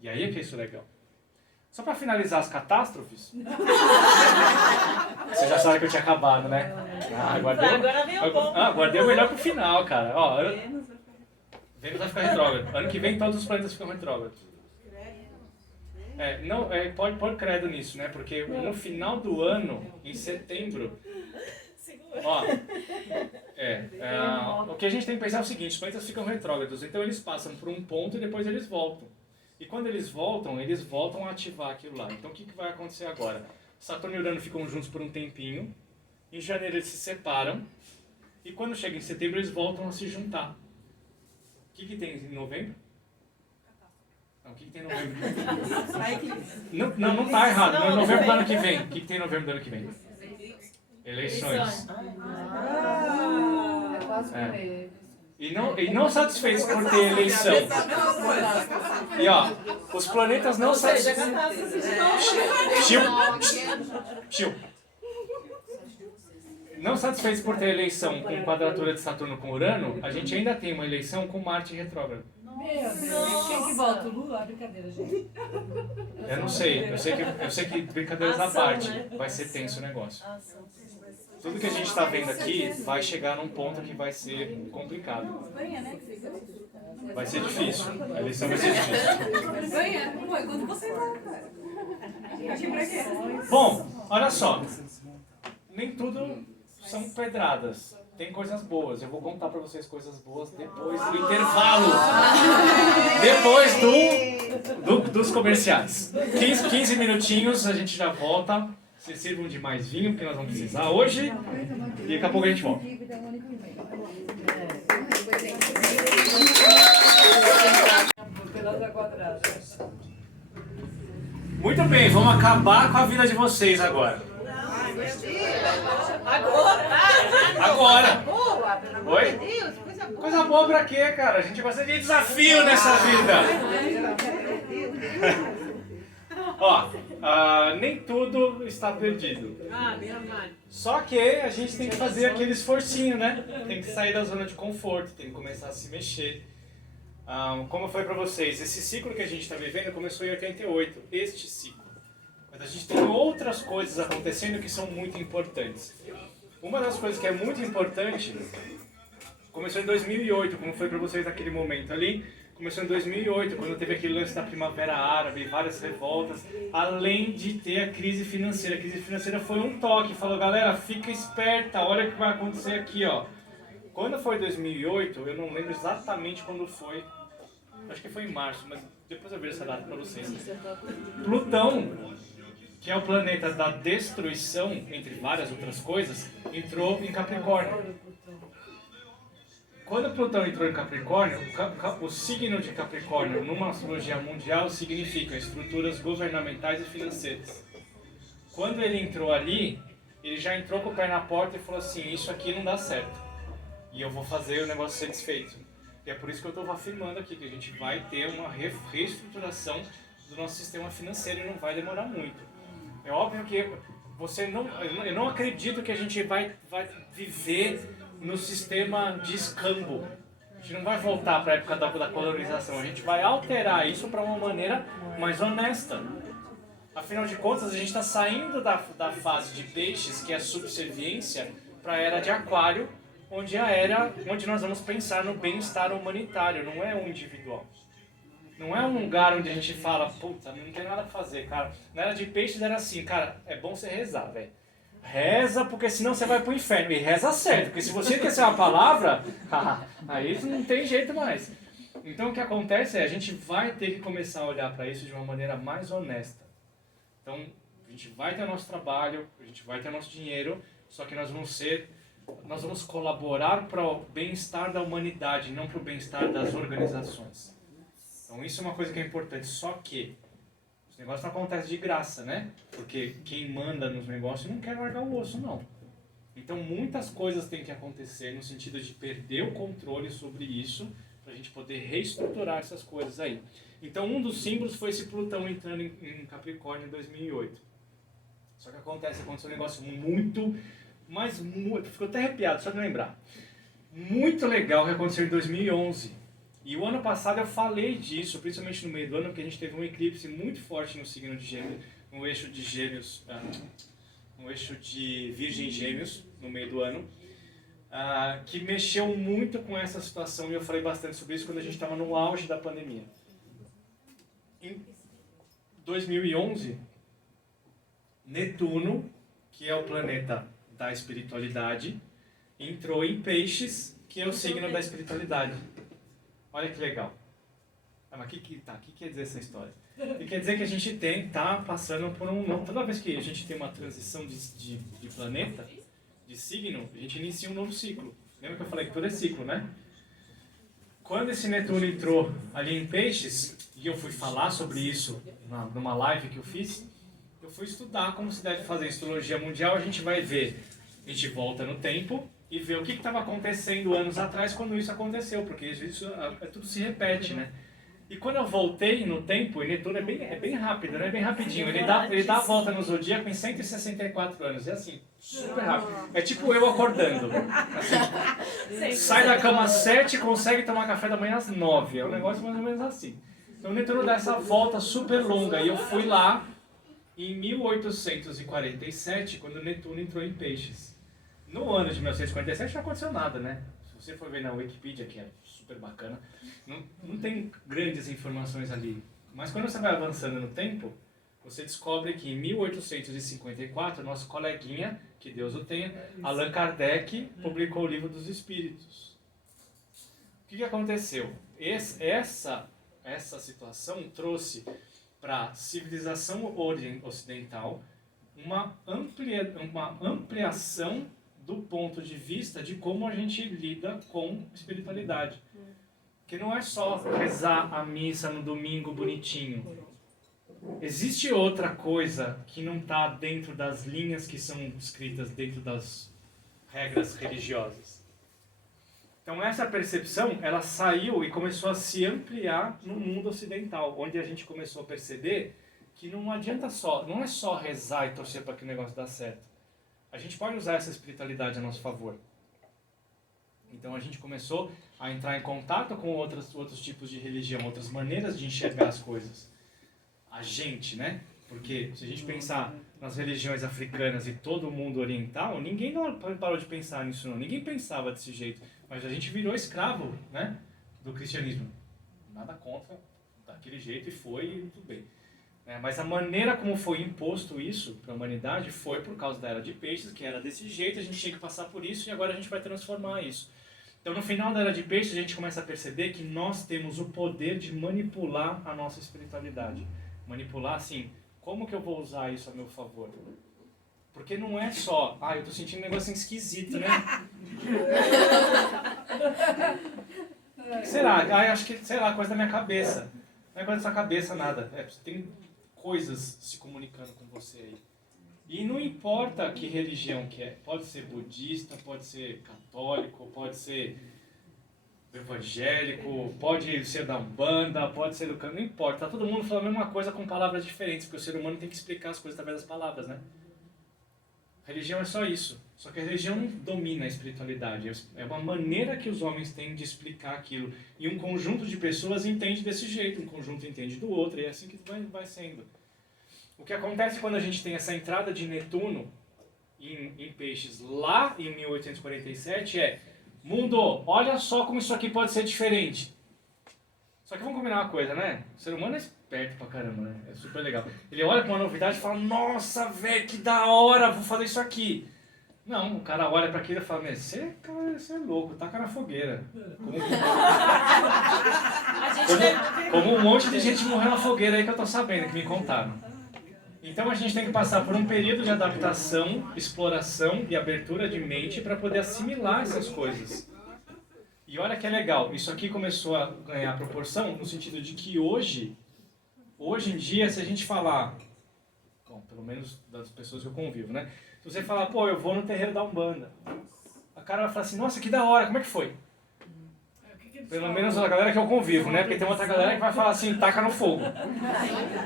E aí é que é isso legal. Só para finalizar as catástrofes... Você já sabe que eu tinha acabado, né? Agora vem o bom. Guardei o melhor pro final, cara. Vênus vai ficar retrógrado. Ano que vem todos os planetas ficam retrógrados. Pode pôr credo nisso, né? Porque no final do ano, em setembro... o que a gente tem que pensar é o seguinte, os planetas ficam retrógrados, então eles passam por um ponto e depois eles voltam. E quando eles voltam a ativar aquilo lá. Então o que vai acontecer agora? Saturno e Urano ficam juntos por um tempinho, em janeiro eles se separam, e quando chega em setembro eles voltam a se juntar. O que tem em novembro? Não, o que tem em novembro? Não tá errado, não é novembro do ano que vem. O que tem em novembro do ano que vem? Eleições. É quase um mês. E não satisfeitos por ter eleição. E Os planetas não satisfeitos. Não satisfeitos por ter eleição com quadratura de Saturno com Urano, a gente ainda tem uma eleição com Marte retrógrado. Meu Deus, quem que vota? O Lula? Brincadeira, gente. Eu não sei, eu sei que brincadeiras à parte, vai ser tenso o negócio. Tudo que a gente está vendo aqui vai chegar num ponto que vai ser complicado. Vai ser difícil, a eleição vai ser difícil. Ganha? Ué, quando você vota? Aqui pra quê? Bom, olha só, nem tudo são pedradas. Tem coisas boas. Eu vou contar pra vocês coisas boas depois do intervalo. Depois dos comerciais. 15 minutinhos, a gente já volta. Vocês sirvam de mais vinho, porque nós vamos precisar hoje. E daqui a pouco a gente volta. Muito bem, vamos acabar com a vida de vocês agora. Agora! Oi? Coisa boa pra quê, cara? A gente gosta de desafio nessa vida. Ó, nem tudo está perdido. Só que a gente tem que fazer aquele esforcinho, né? Tem que sair da zona de conforto, tem que começar a se mexer. Como foi pra vocês? Esse ciclo que a gente está vivendo começou em 88, este ciclo. Mas a gente tem outras coisas acontecendo que são muito importantes. Uma das coisas que é muito importante começou em 2008, como foi para vocês naquele momento ali. Começou em 2008, quando teve aquele lance da Primavera Árabe, várias revoltas, além de ter a crise financeira. A crise financeira foi um toque, falou, galera, fica esperta, olha o que vai acontecer aqui, ó. Quando foi 2008, eu não lembro exatamente quando foi, acho que foi em março, mas depois eu vejo essa data para vocês. Plutão, que é o planeta da destruição, entre várias outras coisas, entrou em Capricórnio. Quando Plutão entrou em Capricórnio, o signo de Capricórnio, numa astrologia mundial, significa estruturas governamentais e financeiras. Quando ele entrou ali, ele já entrou com o pé na porta e falou assim, isso aqui não dá certo. E eu vou fazer o negócio ser desfeito. E é por isso que eu estou afirmando aqui, que a gente vai ter uma reestruturação do nosso sistema financeiro e não vai demorar muito. É óbvio que eu não acredito que a gente vai viver no sistema de escambo. A gente não vai voltar para a época da colonização, a gente vai alterar isso para uma maneira mais honesta. Afinal de contas, a gente está saindo da fase de peixes, que é a subserviência, para a era de aquário, onde nós vamos pensar no bem-estar humanitário, não é o individual. Não é um lugar onde a gente fala, puta, não tem nada a fazer, cara. Na era de peixes era assim, cara, é bom você rezar, velho. Reza, porque senão você vai pro inferno. E reza certo, porque se você quer ser uma palavra, aí não tem jeito mais. Então o que acontece é, a gente vai ter que começar a olhar para isso de uma maneira mais honesta. Então, a gente vai ter o nosso trabalho, a gente vai ter o nosso dinheiro, só que nós vamos colaborar para o bem-estar da humanidade, não para o bem-estar das organizações. Então isso é uma coisa que é importante, só que os negócios não acontecem de graça, né? Porque quem manda nos negócios não quer largar o osso, não. Então muitas coisas têm que acontecer no sentido de perder o controle sobre isso, para a gente poder reestruturar essas coisas aí. Então um dos símbolos foi esse Plutão entrando em Capricórnio em 2008. Só que aconteceu um negócio muito, ficou até arrepiado, só de lembrar. Muito legal que aconteceu em 2011. E o ano passado eu falei disso, principalmente no meio do ano, porque a gente teve um eclipse muito forte no signo de Gêmeos, no eixo de Gêmeos, no eixo de Virgem e Gêmeos, no meio do ano, que mexeu muito com essa situação, e eu falei bastante sobre isso quando a gente estava no auge da pandemia. Em 2011, Netuno, que é o planeta da espiritualidade, entrou em Peixes, que é o signo da espiritualidade. Olha que legal. Mas o que quer dizer essa história? E quer dizer que a gente está passando por toda vez que a gente tem uma transição de planeta, de signo, a gente inicia um novo ciclo. Lembra que eu falei que tudo é ciclo, né? Quando esse Netuno entrou ali em Peixes, e eu fui falar sobre isso numa live que eu fiz, eu fui estudar como se deve fazer astrologia mundial. A gente vai ver, a gente volta no tempo e ver o que estava acontecendo anos atrás quando isso aconteceu, porque isso tudo se repete, né? E quando eu voltei no tempo, e Netuno é bem rápido, né? Bem rapidinho. Ele dá a volta no zodíaco em 164 anos. É assim, super rápido. É tipo eu acordando. Assim, sai da cama às 7 e consegue tomar café da manhã às 9. É um negócio mais ou menos assim. Então o Netuno dá essa volta super longa. E eu fui lá em 1847, quando o Netuno entrou em Peixes. No ano de 1947 não aconteceu nada, né? Se você for ver na Wikipedia, que é super bacana, não tem grandes informações ali. Mas quando você vai avançando no tempo, você descobre que em 1854, nosso coleguinha, que Deus o tenha, Allan Kardec, publicou o Livro dos Espíritos. O que aconteceu? Essa situação trouxe para a civilização ocidental uma ampliação do ponto de vista de como a gente lida com espiritualidade. Que não é só rezar a missa no domingo bonitinho. Existe outra coisa que não está dentro das linhas que são escritas dentro das regras religiosas. Então essa percepção, ela saiu e começou a se ampliar no mundo ocidental, onde a gente começou a perceber que não adianta não é só rezar e torcer para que o negócio dê certo. A gente pode usar essa espiritualidade a nosso favor. Então a gente começou a entrar em contato com outros tipos de religião, outras maneiras de enxergar as coisas. A gente, né? Porque se a gente pensar nas religiões africanas e todo o mundo oriental, ninguém parou de pensar nisso não. Ninguém pensava desse jeito. Mas a gente virou escravo, né? Do cristianismo. Nada contra, daquele jeito e foi e tudo bem. Mas a maneira como foi imposto isso para a humanidade foi por causa da Era de Peixes, que era desse jeito, a gente tinha que passar por isso e agora a gente vai transformar isso. Então no final da Era de Peixes a gente começa a perceber que nós temos o poder de manipular a nossa espiritualidade. Manipular assim, como que eu vou usar isso a meu favor? Porque não é só, eu tô sentindo um negócio esquisito, né? Será? Eu acho que, sei lá, coisa da minha cabeça. Não é coisa da sua cabeça, nada. Tem coisas se comunicando com você aí. E não importa que religião que é. Pode ser budista, pode ser católico, pode ser evangélico, pode ser da Umbanda, pode ser do canto, não importa. Tá todo mundo falando a mesma coisa com palavras diferentes, porque o ser humano tem que explicar as coisas através das palavras, né? Religião é só isso. Só que a religião não domina a espiritualidade. É uma maneira que os homens têm de explicar aquilo. E um conjunto de pessoas entende desse jeito, um conjunto entende do outro, e é assim que vai sendo. O que acontece quando a gente tem essa entrada de Netuno em Peixes lá em 1847 é: mundo, olha só como isso aqui pode ser diferente. Só que vamos combinar uma coisa, né? O ser humano é esperto pra caramba, né? É super legal. Ele olha pra uma novidade e fala: nossa, velho, que da hora, vou fazer isso aqui. Não, o cara olha pra aquilo e fala: mas você é louco, taca na fogueira. Como um monte de gente morreu na fogueira aí que eu tô sabendo, que me contaram. Então a gente tem que passar por um período de adaptação, exploração e abertura de mente para poder assimilar essas coisas. E olha que é legal, isso aqui começou a ganhar proporção no sentido de que hoje em dia, se a gente falar, bom, pelo menos das pessoas que eu convivo, né? Se você falar, pô, eu vou no terreiro da Umbanda, a cara vai falar assim: nossa, que da hora, como é que foi? Pelo menos a galera que eu convivo, né? Porque tem outra galera que vai falar assim: taca no fogo.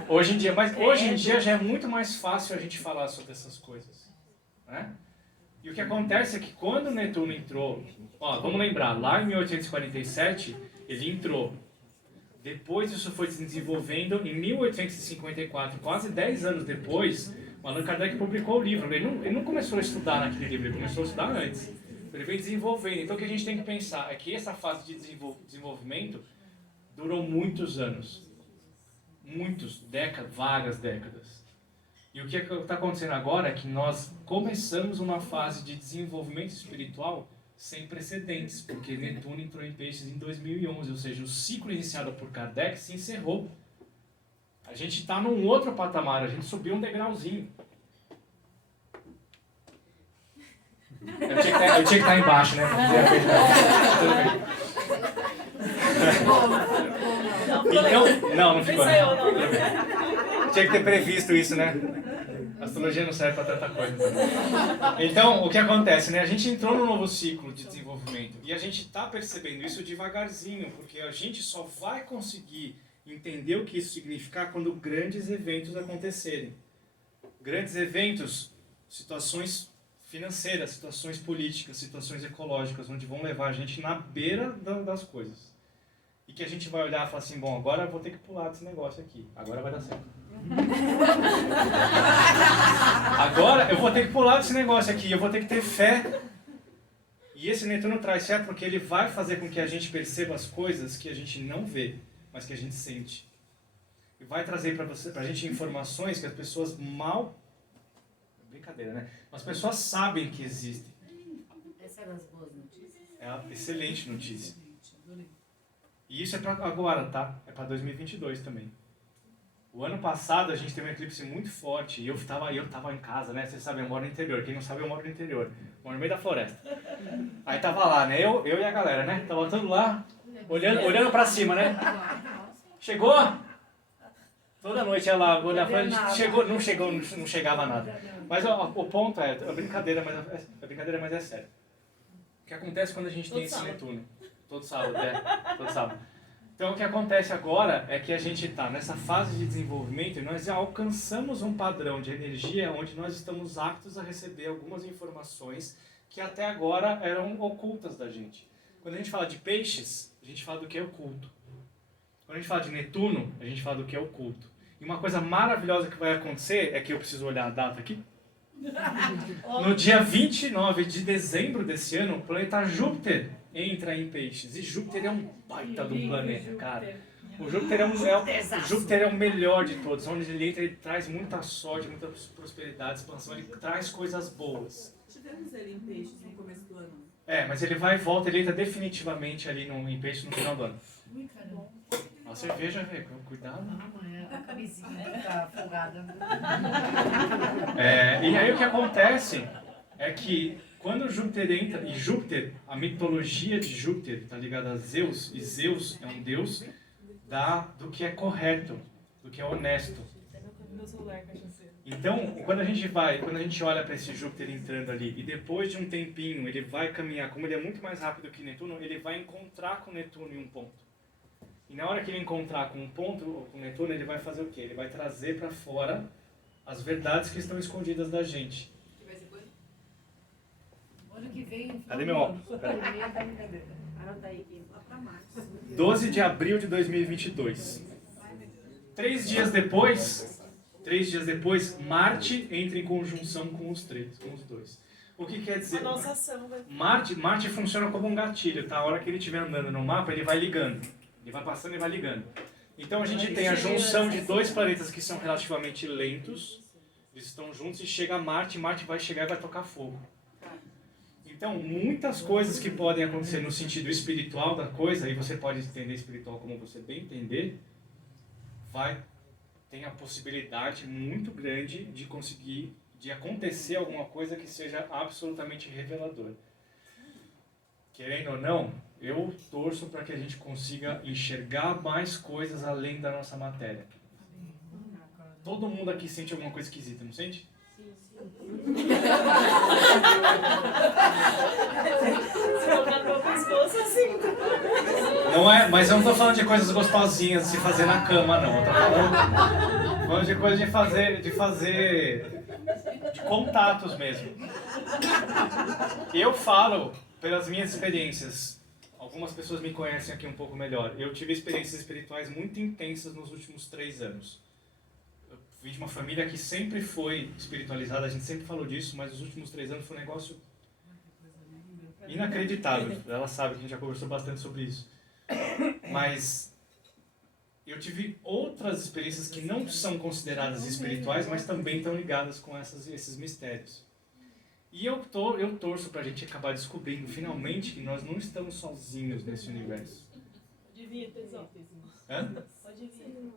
Hoje em dia, mas hoje em dia já é muito mais fácil a gente falar sobre essas coisas, né? E o que acontece é que quando o Netuno entrou, vamos lembrar, lá em 1847, ele entrou. Depois isso foi se desenvolvendo, em 1854, quase 10 anos depois, o Allan Kardec publicou o livro. Ele não começou a estudar naquele livro, ele começou a estudar antes. Ele veio desenvolvendo. Então o que a gente tem que pensar é que essa fase de desenvolvimento durou muitos anos. Várias décadas. E o que está acontecendo agora é que nós começamos uma fase de desenvolvimento espiritual sem precedentes, porque Netuno entrou em Peixes em 2011, ou seja, o ciclo iniciado por Kardec se encerrou. A gente está num outro patamar, a gente subiu um degrauzinho. Eu tinha que estar embaixo, né? Pra dizer a verdade. Então, não ficou. Tinha que ter previsto isso, né? A astrologia não serve para tanta coisa. Então, o que acontece, né? A gente entrou num novo ciclo de desenvolvimento e a gente está percebendo isso devagarzinho, porque a gente só vai conseguir entender o que isso significa quando grandes eventos acontecerem. Grandes eventos, situações financeiras, situações políticas, situações ecológicas, onde vão levar a gente na beira das coisas. E que a gente vai olhar e falar assim, bom, agora eu vou ter que pular desse negócio aqui, agora vai dar certo. Agora eu vou ter que pular desse negócio aqui, eu vou ter que ter fé. E esse Netuno traz fé porque ele vai fazer com que a gente perceba as coisas que a gente não vê, mas que a gente sente. E vai trazer pra gente informações que as pessoas mal... Brincadeira, né? As pessoas sabem que existem. Essa é das boas notícias. É uma excelente notícia. E isso é para agora, tá? É para 2022 também. O ano passado a gente teve um eclipse muito forte e eu tava em casa, né? Vocês sabem, eu moro no interior. Quem não sabe, eu moro no interior. Moro no meio da floresta. Aí tava lá, né? Eu e a galera, né? Tava todo lá, olhando para cima, né? Chegou? Toda noite ela olhava pra gente, não chegava nada. Mas o ponto é, a brincadeira, mas é sério. O que acontece quando a gente tem esse Netuno? Todo sábado, todo sábado. Então o que acontece agora é que a gente está nessa fase de desenvolvimento e nós já alcançamos um padrão de energia onde nós estamos aptos a receber algumas informações que até agora eram ocultas da gente. Quando a gente fala de peixes, a gente fala do que é oculto. Quando a gente fala de Netuno, a gente fala do que é oculto. E uma coisa maravilhosa que vai acontecer é que eu preciso olhar a data aqui. No dia 29 de dezembro desse ano, o planeta Júpiter entra em peixes. E Júpiter é um baita do planeta, cara. O Júpiter é o melhor de todos. Onde ele entra, ele traz muita sorte, muita prosperidade, expansão. Ele traz coisas boas. Tivemos ele em peixes no começo do ano. É, mas ele vai e volta, ele entra definitivamente ali em peixes no final do ano. Ui, caramba. A cerveja, velho, cuidado. A camisinha tá folgada. E aí o que acontece é que quando Júpiter entra, e Júpiter, a mitologia de Júpiter está ligada a Zeus, e Zeus é um deus do que é correto, do que é honesto. Então, quando a gente olha para esse Júpiter entrando ali, e depois de um tempinho ele vai caminhar, como ele é muito mais rápido que Netuno, ele vai encontrar com Netuno em um ponto. E na hora que ele encontrar com um ponto, com Netuno, ele vai fazer o quê? Ele vai trazer para fora as verdades que estão escondidas da gente. Ano que vem. Cadê meu óculos? Anota aí que lá pra março. 12 de abril de 2022. 3 dias depois, Marte entra em conjunção com os dois. O que quer dizer? A nossa ação vai... Marte funciona como um gatilho, tá? A hora que ele estiver andando no mapa, ele vai ligando. Ele vai passando e vai ligando. Então a gente tem a junção de dois planetas que são relativamente lentos, eles estão juntos e chega Marte vai chegar e vai tocar fogo. Então, muitas coisas que podem acontecer no sentido espiritual da coisa, e você pode entender espiritual como você bem entender, tem a possibilidade muito grande de acontecer alguma coisa que seja absolutamente reveladora. Querendo ou não, eu torço para que a gente consiga enxergar mais coisas além da nossa matéria. Todo mundo aqui sente alguma coisa esquisita, não sente? Se colocar no meu pescoço, assim. Não é, mas eu não estou falando de coisas gostosinhas de se fazer na cama, não. Eu tô falando de coisas de contatos mesmo. Eu falo pelas minhas experiências. Algumas pessoas me conhecem aqui um pouco melhor. Eu tive experiências espirituais muito intensas nos últimos 3 anos. Eu vim de uma família que sempre foi espiritualizada, a gente sempre falou disso, mas os últimos 3 anos foi um negócio inacreditável. Ela sabe que a gente já conversou bastante sobre isso. Mas eu tive outras experiências que não são consideradas espirituais, mas também estão ligadas com esses mistérios. E eu torço para a gente acabar descobrindo finalmente que nós não estamos sozinhos nesse universo. Pode vir, tesão. Hã? Pode vir.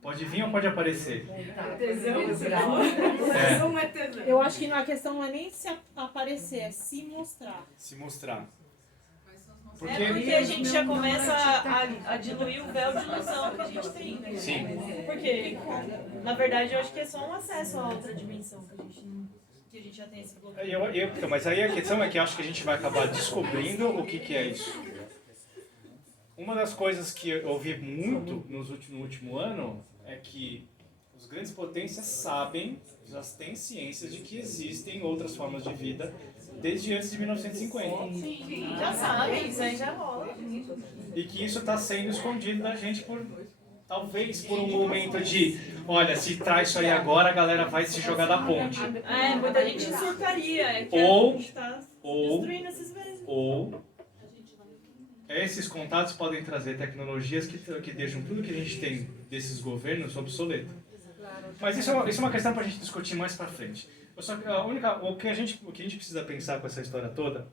Pode vir ou pode aparecer? Tesão é tesão. Eu acho que a questão não é nem se aparecer, é se mostrar. Se mostrar. É porque a gente já começa a diluir o véu de ilusão que a gente tem, né? Sim. Porque, na verdade, eu acho que é só um acesso a outra dimensão que a gente já tem esse bloqueio. Mas aí a questão é que eu acho que a gente vai acabar descobrindo o que é isso. uma das coisas que eu ouvi muito no último ano é que as grandes potências sabem, já têm ciências de que existem outras formas de vida desde antes de 1950. Sim, já sabe, isso aí já rola. E que isso está sendo escondido da gente talvez por um momento de, olha, se traz isso aí agora, a galera vai se jogar da ponte. Muita gente surtaria. É que Ou- a gente tá Ou, destruindo esses vezes. ou esses contatos podem trazer tecnologias que deixam tudo que a gente tem desses governos obsoleto. Mas isso é uma questão para a gente discutir mais para frente. O que a gente precisa pensar com essa história toda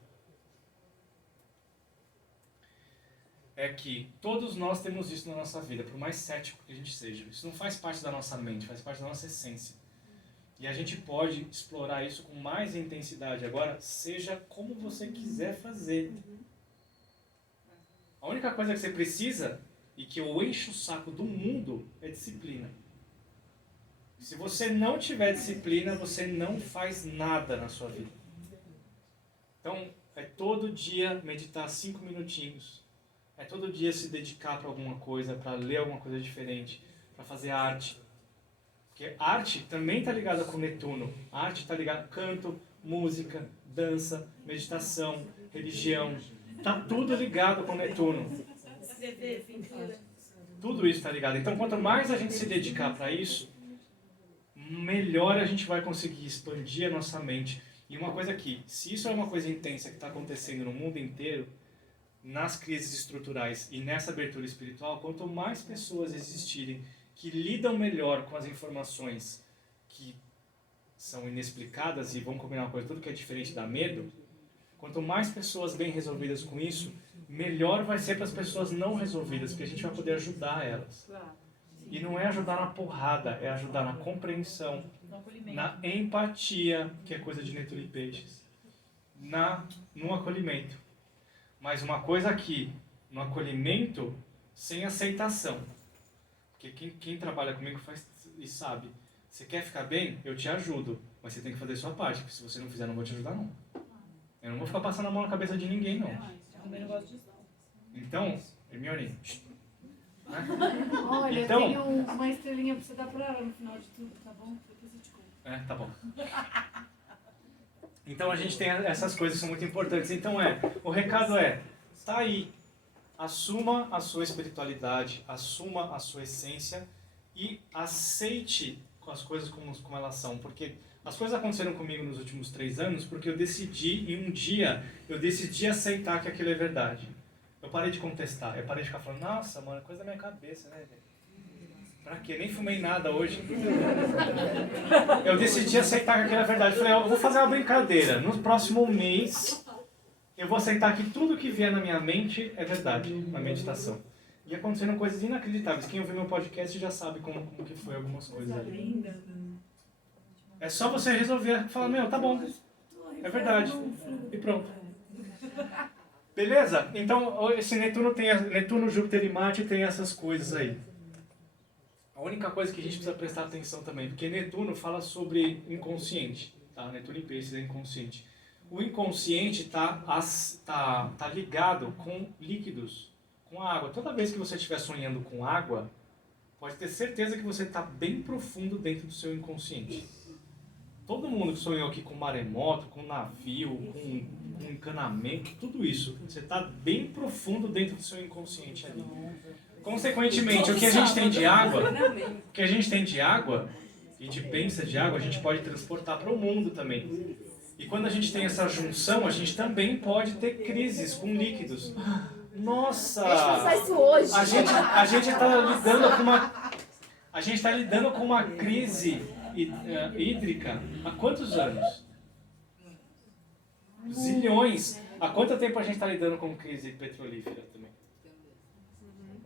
é que todos nós temos isso na nossa vida, por mais cético que a gente seja. Isso não faz parte da nossa mente, faz parte da nossa essência. E a gente pode explorar isso com mais intensidade agora, seja como você quiser fazer. A única coisa que você precisa, e que eu encho o saco do mundo, é disciplina. Se você não tiver disciplina, você não faz nada na sua vida. Então, é todo dia meditar 5 minutinhos. É todo dia se dedicar para alguma coisa, para ler alguma coisa diferente, para fazer arte. Porque arte também está ligada com Netuno. A arte está ligada com canto, música, dança, meditação, religião. Está tudo ligado com Netuno. Escrever, pintura. Tudo isso está ligado. Então, quanto mais a gente se dedicar para isso, melhor a gente vai conseguir expandir a nossa mente. E uma coisa aqui, se isso é uma coisa intensa que está acontecendo no mundo inteiro, nas crises estruturais e nessa abertura espiritual, quanto mais pessoas existirem que lidam melhor com as informações que são inexplicadas e vão combinar uma coisa, tudo que é diferente dá medo, quanto mais pessoas bem resolvidas com isso, melhor vai ser para as pessoas não resolvidas, porque a gente vai poder ajudar elas. E não é ajudar na porrada, é ajudar na compreensão, na empatia, que é coisa de Netuno e Peixes, no acolhimento. Mas uma coisa aqui, no acolhimento, sem aceitação. Porque quem trabalha comigo faz e sabe. Você quer ficar bem? Eu te ajudo. Mas você tem que fazer a sua parte, porque se você não fizer, eu não vou te ajudar, não. Eu não vou ficar passando a mão na cabeça de ninguém, não. Eu também não gosto disso, não. Então, Hermione... Olha, Então- eu tenho uma estrelinha pra você dar pra ela no final de tudo, tá bom? Depois eu te conto. Tá bom. Então a gente tem essas coisas que são muito importantes. Então o recado tá aí. Assuma a sua espiritualidade, assuma a sua essência e aceite as coisas como elas são. Porque as coisas aconteceram comigo nos últimos 3 anos porque eu decidi, em um dia, aceitar que aquilo é verdade. Eu parei de contestar, eu parei de ficar falando, nossa, mano, é coisa da minha cabeça, né, velho? Pra quê? Nem fumei nada hoje. Eu decidi aceitar que aquilo é verdade. Falei, eu vou fazer uma brincadeira. No próximo mês, eu vou aceitar que tudo que vier na minha mente é verdade, na meditação. E aconteceram coisas inacreditáveis. Quem ouviu meu podcast já sabe como que foi algumas coisas ali. É só você resolver, falar, meu, tá bom, é verdade. E pronto. Beleza? Então, esse Netuno, Júpiter e Marte tem essas coisas aí. A única coisa que a gente precisa prestar atenção também, porque Netuno fala sobre inconsciente, tá? Netuno em Peixes é inconsciente. O inconsciente tá ligado com líquidos, com água. Toda vez que você estiver sonhando com água, pode ter certeza que você está bem profundo dentro do seu inconsciente. Todo mundo que sonhou aqui com maremoto, com navio, com encanamento, tudo isso, você está bem profundo dentro do seu inconsciente ali. Consequentemente, o que a gente tem de água, que a gente pensa de água, a gente pode transportar para o mundo também. E quando a gente tem essa junção, a gente também pode ter crises com líquidos. Nossa! A gente vai usar isso hoje. A gente está lidando com uma crise hídrica há quantos anos? Zilhões. Há quanto tempo a gente está lidando com crise petrolífera também?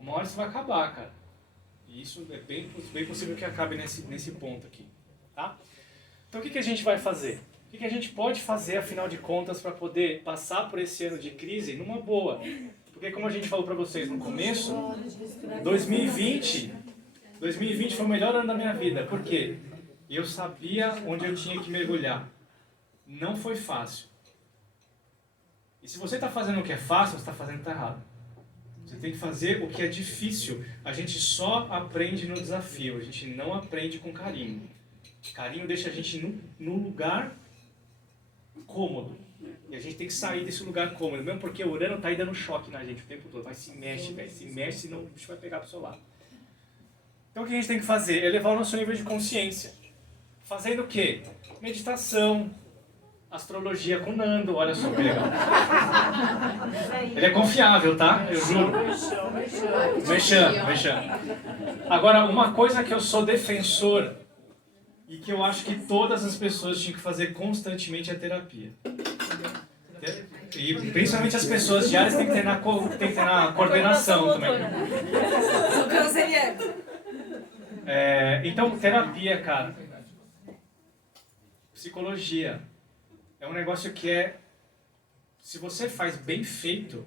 Uma hora isso vai acabar, cara. E isso é bem possível que acabe nesse ponto aqui. Tá? Então o que a gente vai fazer? O que a gente pode fazer, afinal de contas, para poder passar por esse ano de crise numa boa? Porque como a gente falou para vocês no começo, 2020 foi o melhor ano da minha vida. Por quê? Eu sabia onde eu tinha que mergulhar. Não foi fácil. E se você está fazendo o que é fácil, você está fazendo o que está errado. Você Você tem que fazer o que é difícil. A gente só aprende no desafio, a gente não aprende com carinho. Carinho deixa a gente num lugar cômodo. E a gente tem que sair desse lugar cômodo, mesmo porque o Urano tá aí dando choque na gente o tempo todo. Vai, se mexe, velho. Se mexe, senão o bicho vai pegar pro seu lado. Então o que a gente tem que fazer? Elevar o nosso nível de consciência. Fazendo o quê? Meditação, astrologia com o Nando, olha só que legal. Ele é confiável, tá? Eu juro. Mexam. Agora, uma coisa que eu sou defensor e que eu acho que todas as pessoas tinham que fazer constantemente é terapia. E principalmente as pessoas de áreas têm que ter na coordenação também. Sou canceriano. Então, terapia, cara. Psicologia. É um negócio que se você faz bem feito,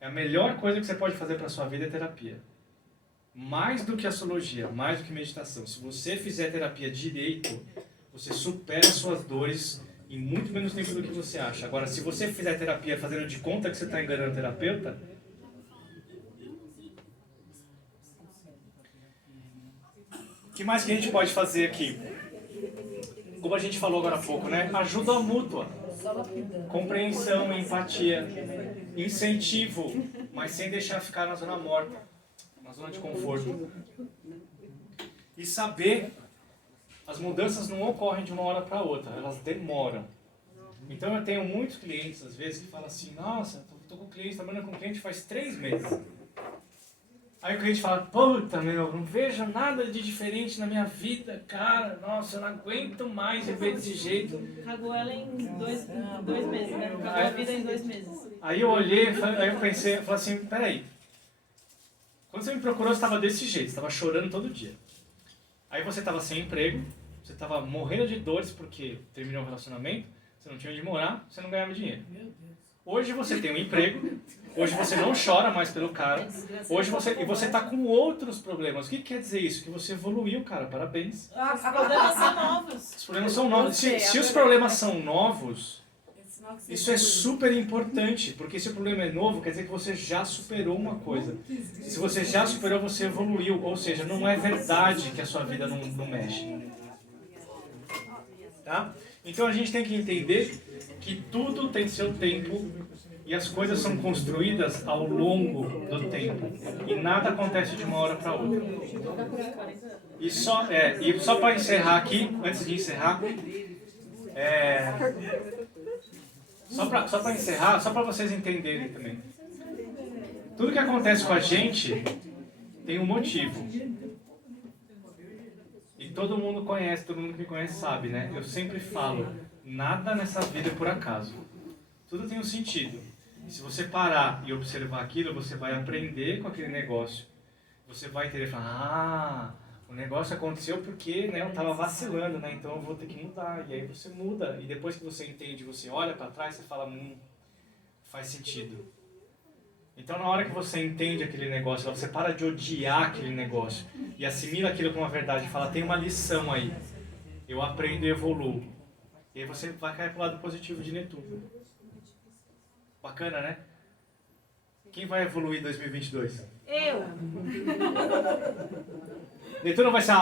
a melhor coisa que você pode fazer para sua vida é terapia. Mais do que astrologia, mais do que meditação. Se você fizer terapia direito, você supera suas dores em muito menos tempo do que você acha. Agora, se você fizer terapia fazendo de conta que você está enganando o terapeuta, o que mais que a gente pode fazer aqui? Como a gente falou agora há pouco, né? Ajuda mútua. Compreensão, empatia, incentivo, mas sem deixar ficar na zona morta, na zona de conforto. E saber, as mudanças não ocorrem de uma hora para outra, elas demoram. Então eu tenho muitos clientes, às vezes, que falam assim, nossa, estou com cliente, trabalhando com cliente faz 3 meses. Aí o cliente fala, puta meu, não vejo nada de diferente na minha vida, cara, nossa, eu não aguento mais viver desse jeito. Cagou ela em 2 meses, né? Cagou a vida em 2 meses. Aí eu olhei, aí eu pensei, falei assim, peraí, quando você me procurou você estava desse jeito, você estava chorando todo dia. Aí você estava sem emprego, você estava morrendo de dores porque terminou o relacionamento, você não tinha onde morar, você não ganhava dinheiro. Hoje você tem um emprego, hoje você não chora mais pelo cara, hoje você está com outros problemas. O que quer dizer isso? Que você evoluiu, cara, parabéns. Os problemas são novos. Os problemas são novos. Se os problemas são novos, isso é super importante, porque se o problema é novo, quer dizer que você já superou uma coisa. Se você já superou, você evoluiu, ou seja, não é verdade que a sua vida não mexe. Tá? Então a gente tem que entender que tudo tem seu tempo e as coisas são construídas ao longo do tempo. E nada acontece de uma hora para outra. E só para encerrar aqui, antes de encerrar, só para encerrar, só para vocês entenderem também. Tudo que acontece com a gente tem um motivo. E todo mundo que me conhece sabe, né? Eu sempre falo, nada nessa vida é por acaso. Tudo tem um sentido. E se você parar e observar aquilo, você vai aprender com aquele negócio. Você vai entender e falar, o negócio aconteceu porque, né, eu estava vacilando, né? Então eu vou ter que mudar. E aí você muda. E depois que você entende, você olha para trás, você fala, faz sentido. Então na hora que você entende aquele negócio, você para de odiar aquele negócio e assimila aquilo como uma verdade e fala, tem uma lição aí. Eu aprendo e evoluo. E aí você vai cair pro lado positivo de Netuno. Bacana, né? Quem vai evoluir em 2022? Eu. Netuno vai ser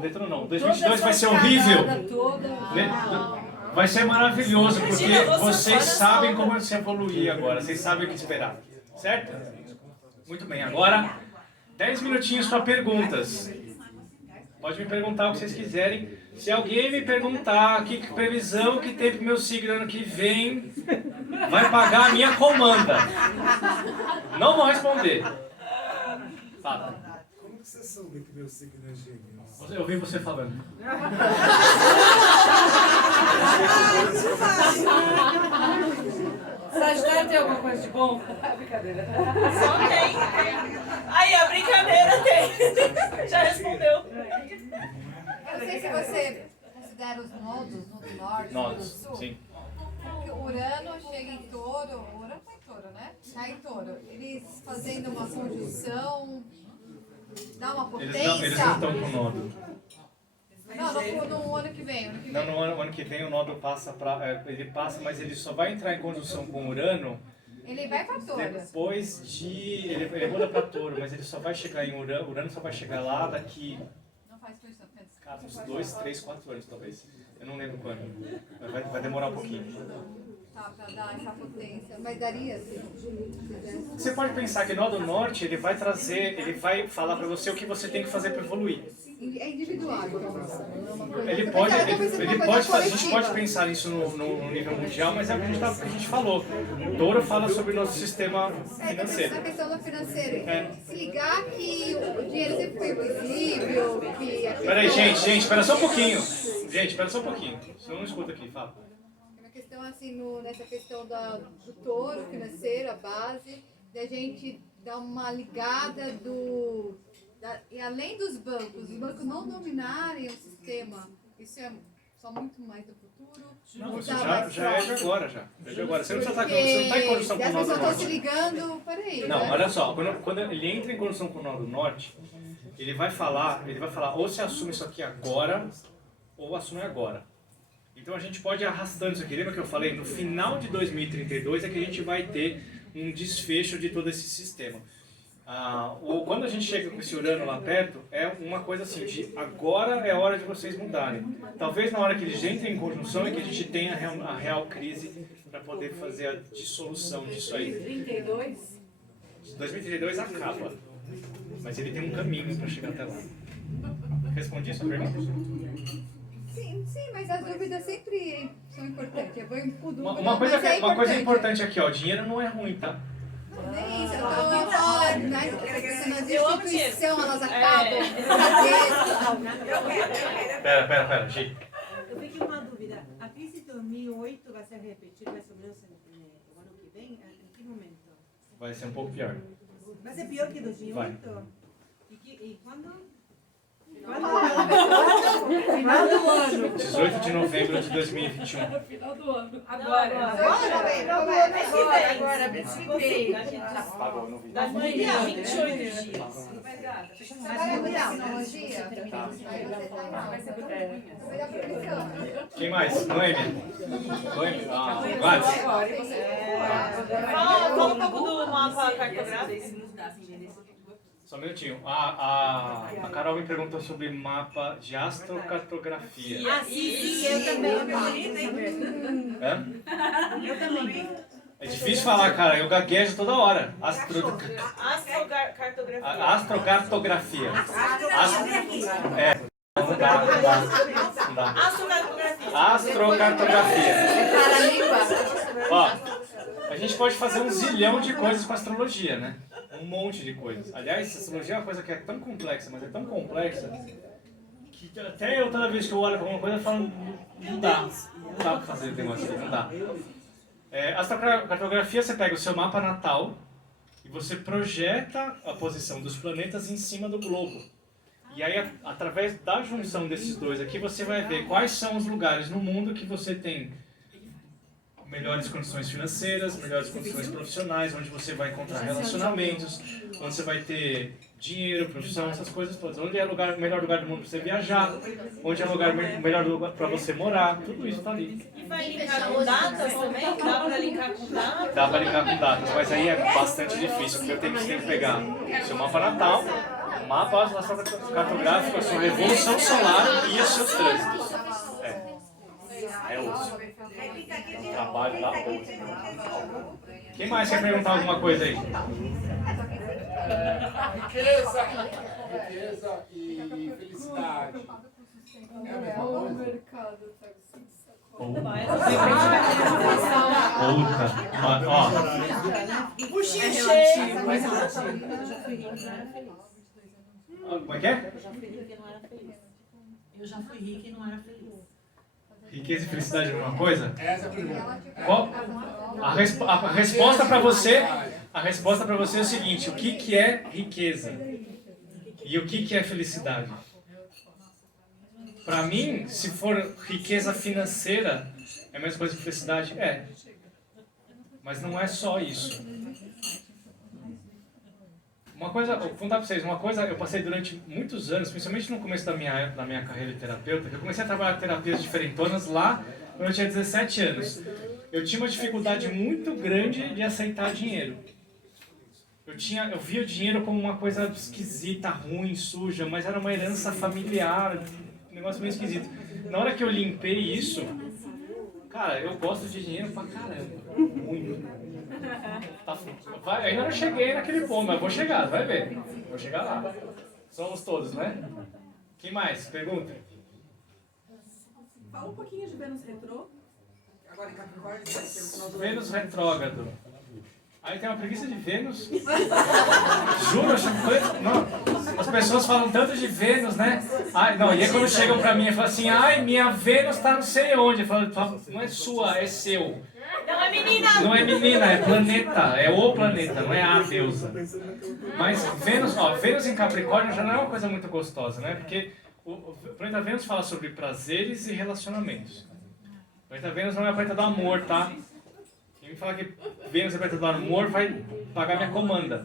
Netuno não. 2022 vai ser horrível. Vai ser maravilhoso, porque vocês sabem como se evoluir agora. Vocês sabem o que esperar. Certo? Muito bem. Agora, 10 minutinhos para perguntas. Pode me perguntar o que vocês quiserem. Se alguém me perguntar que previsão que tem pro meu signo ano que vem, vai pagar a minha comanda. Não vou responder. Fala. Como que você soube que meu signo é Gêmeos? Eu ouvi você falando. Sagitário tem alguma coisa de bom? Brincadeira. Só tem. Aí, a brincadeira tem. Já respondeu. Eu não sei se você considera os nodos no norte, no Nodos, sul. sim. Porque o Urano chega em touro, o Urano tá em touro, né? Tá em touro. Eles fazendo uma conjunção, dá uma potência. Eles não estão com nodo. Não, no ano que vem. Não, no ano que vem o nodo passa ele passa, mas ele só vai entrar em conjunção com Urano Ele vai pra touro. Depois de... Ele muda pra touro, mas ele só vai chegar em Urano. Urano só vai chegar lá daqui... Não faz questão. Cara, uns 2, 3, 4 anos talvez. Eu não lembro quando. Mas vai demorar um pouquinho. Tá, pra dar essa potência. Mas daria, assim. Você pode pensar que no Nó do Norte ele vai trazer, ele vai falar pra você o que você tem que fazer pra evoluir. É individual, então. Não é uma coisa- Ele Eu pode, pensava que ele fosse uma pode coisa fazer, a gente coletiva. pode pensar nisso no nível mundial, mas é o que a gente falou. Touro fala sobre o nosso sistema financeiro. Na questão do financeiro. É. Se ligar que o dinheiro sempre foi invisível, que a Peraí, questão- gente, espera só um pouquinho. Gente, espera só um pouquinho. Você não escuta aqui, fala. Uma questão assim, nessa questão do touro financeiro, a base, da gente dar uma ligada e além dos bancos, os bancos não dominarem o sistema, isso é só muito mais do futuro. Não, isso Tá já mais é de próximo. agora já. É de agora. Você não está Porque em conjunção com o as Nó do pessoas estão se Norte. ligando, peraí. Não, né? olha só, quando ele entra em conjunção com o Nó do Norte, ele vai falar ou se assume isso aqui agora, ou assume agora. Então a gente pode ir arrastando isso aqui. Lembra que eu falei? No final de 2032 é que a gente vai ter um desfecho de todo esse sistema. Ou quando a gente chega com esse Urano lá perto, é uma coisa assim, de agora é hora de vocês mudarem. Talvez na hora que eles entrem em conjunção é que a gente tenha a real crise para poder fazer a dissolução disso aí. 32? 2032 acaba, mas ele tem um caminho para chegar até lá. Respondi sua pergunta? Sim, mas as dúvidas sempre são importantes. Eu vou em dúvida, Uma coisa, mas é uma coisa importante aqui, ó, dinheiro não é ruim, tá? Nem isso, eu tô falando, né? Nas Eu amo instituições, elas acabam com cabeça. Pera, Gi. Eu fiquei uma dúvida. A crise de 2008 vai se repetir mais ou menos no ano que vem? Em que momento? Vai ser um pouco pior. Vai ser pior que 2008? Vai. E quando? Final do ano. 18 de novembro de 2021. Final do ano. Agora. Agora, mês que vem. Pagou, não vi. Amanhã, 28 dias. Trabalha com tecnologia? Aí você tá em alta. Vai dar profissão. Quem mais? Noemi? Noemi? Gladys? Fala um pouco do mapa cartográfico. Só um minutinho. A Carol me perguntou sobre mapa de astrocartografia. Sim, eu também. Hã? Eu também. É difícil falar, cara. Eu gaguejo toda hora. Astrocartografia. Astrocartografia. Não dá. Astrocartografia. Astrocartografia. Para a língua. Ó, a gente pode fazer um zilhão de coisas com astrologia, né? Um monte de coisas. Aliás, astrologia é uma coisa que é tão complexa, mas é tão complexa, que até eu, toda vez que eu olho para alguma coisa, eu falo, não dá pra fazer o negócio aqui, não dá. Astrocartografia, você pega o seu mapa natal e você projeta a posição dos planetas em cima do globo. E aí, através da junção desses dois aqui, você vai ver quais são os lugares no mundo que você tem melhores condições financeiras, melhores condições profissionais, onde você vai encontrar relacionamentos, onde você vai ter dinheiro, profissão, essas coisas todas. Onde é o melhor lugar do mundo para você viajar, onde é o melhor lugar para você morar, tudo isso está ali. E vai linkar com datas também? Dá pra linkar com datas? Dá para linkar com datas, mas aí é bastante difícil, porque você tem que pegar o seu mapa natal, o mapa cartográfico, a sua revolução solar e os seus trânsitos. É osso. Trabalho da porra. Quem mais quer perguntar alguma coisa aí? Riqueza e felicidade. É a mesma coisa? Puta. Ó. Puxinho cheio. Como é que é? Eu já fui rica e não era feliz. Riqueza e felicidade é a mesma coisa? Essa é a pergunta. Qual? A resposta para você, a resposta para você é o seguinte: o que é riqueza e o que é felicidade? Para mim, se for riqueza financeira, é a mesma coisa que felicidade? É. Mas não é só isso. Uma coisa, vou contar para vocês, uma coisa eu passei durante muitos anos, principalmente no começo da minha carreira de terapeuta, que eu comecei a trabalhar terapias diferentonas lá quando eu tinha 17 anos. eu tinha uma dificuldade muito grande de aceitar dinheiro. Eu via o dinheiro como uma coisa esquisita, ruim, suja, mas era uma herança familiar, um negócio meio esquisito. Na hora que eu limpei isso, cara, eu gosto de dinheiro pra caramba, muito. Ainda não cheguei naquele ponto, mas vou chegar, vai ver. Vou chegar lá. Somos todos, né? Quem mais? Pergunta. Fala um pouquinho de Vênus retrô. Agora em Capricórnio, vai ser o final do ano. Vênus retrógrado. Aí tem uma preguiça de Vênus. Juro, não. As pessoas falam tanto de Vênus, né? Ai, não, e aí quando chegam pra mim e falam assim, ai, minha Vênus tá não sei onde. Eu falo, não é sua, é seu. Não é menina! Não é menina, é planeta. É o planeta, não é a deusa. Mas Vênus em Capricórnio já não é uma coisa muito gostosa, né? Porque o planeta Vênus fala sobre prazeres e relacionamentos. O planeta Vênus não é o planeta do amor, tá? Quem me fala que Vênus é o planeta do amor vai pagar minha comanda.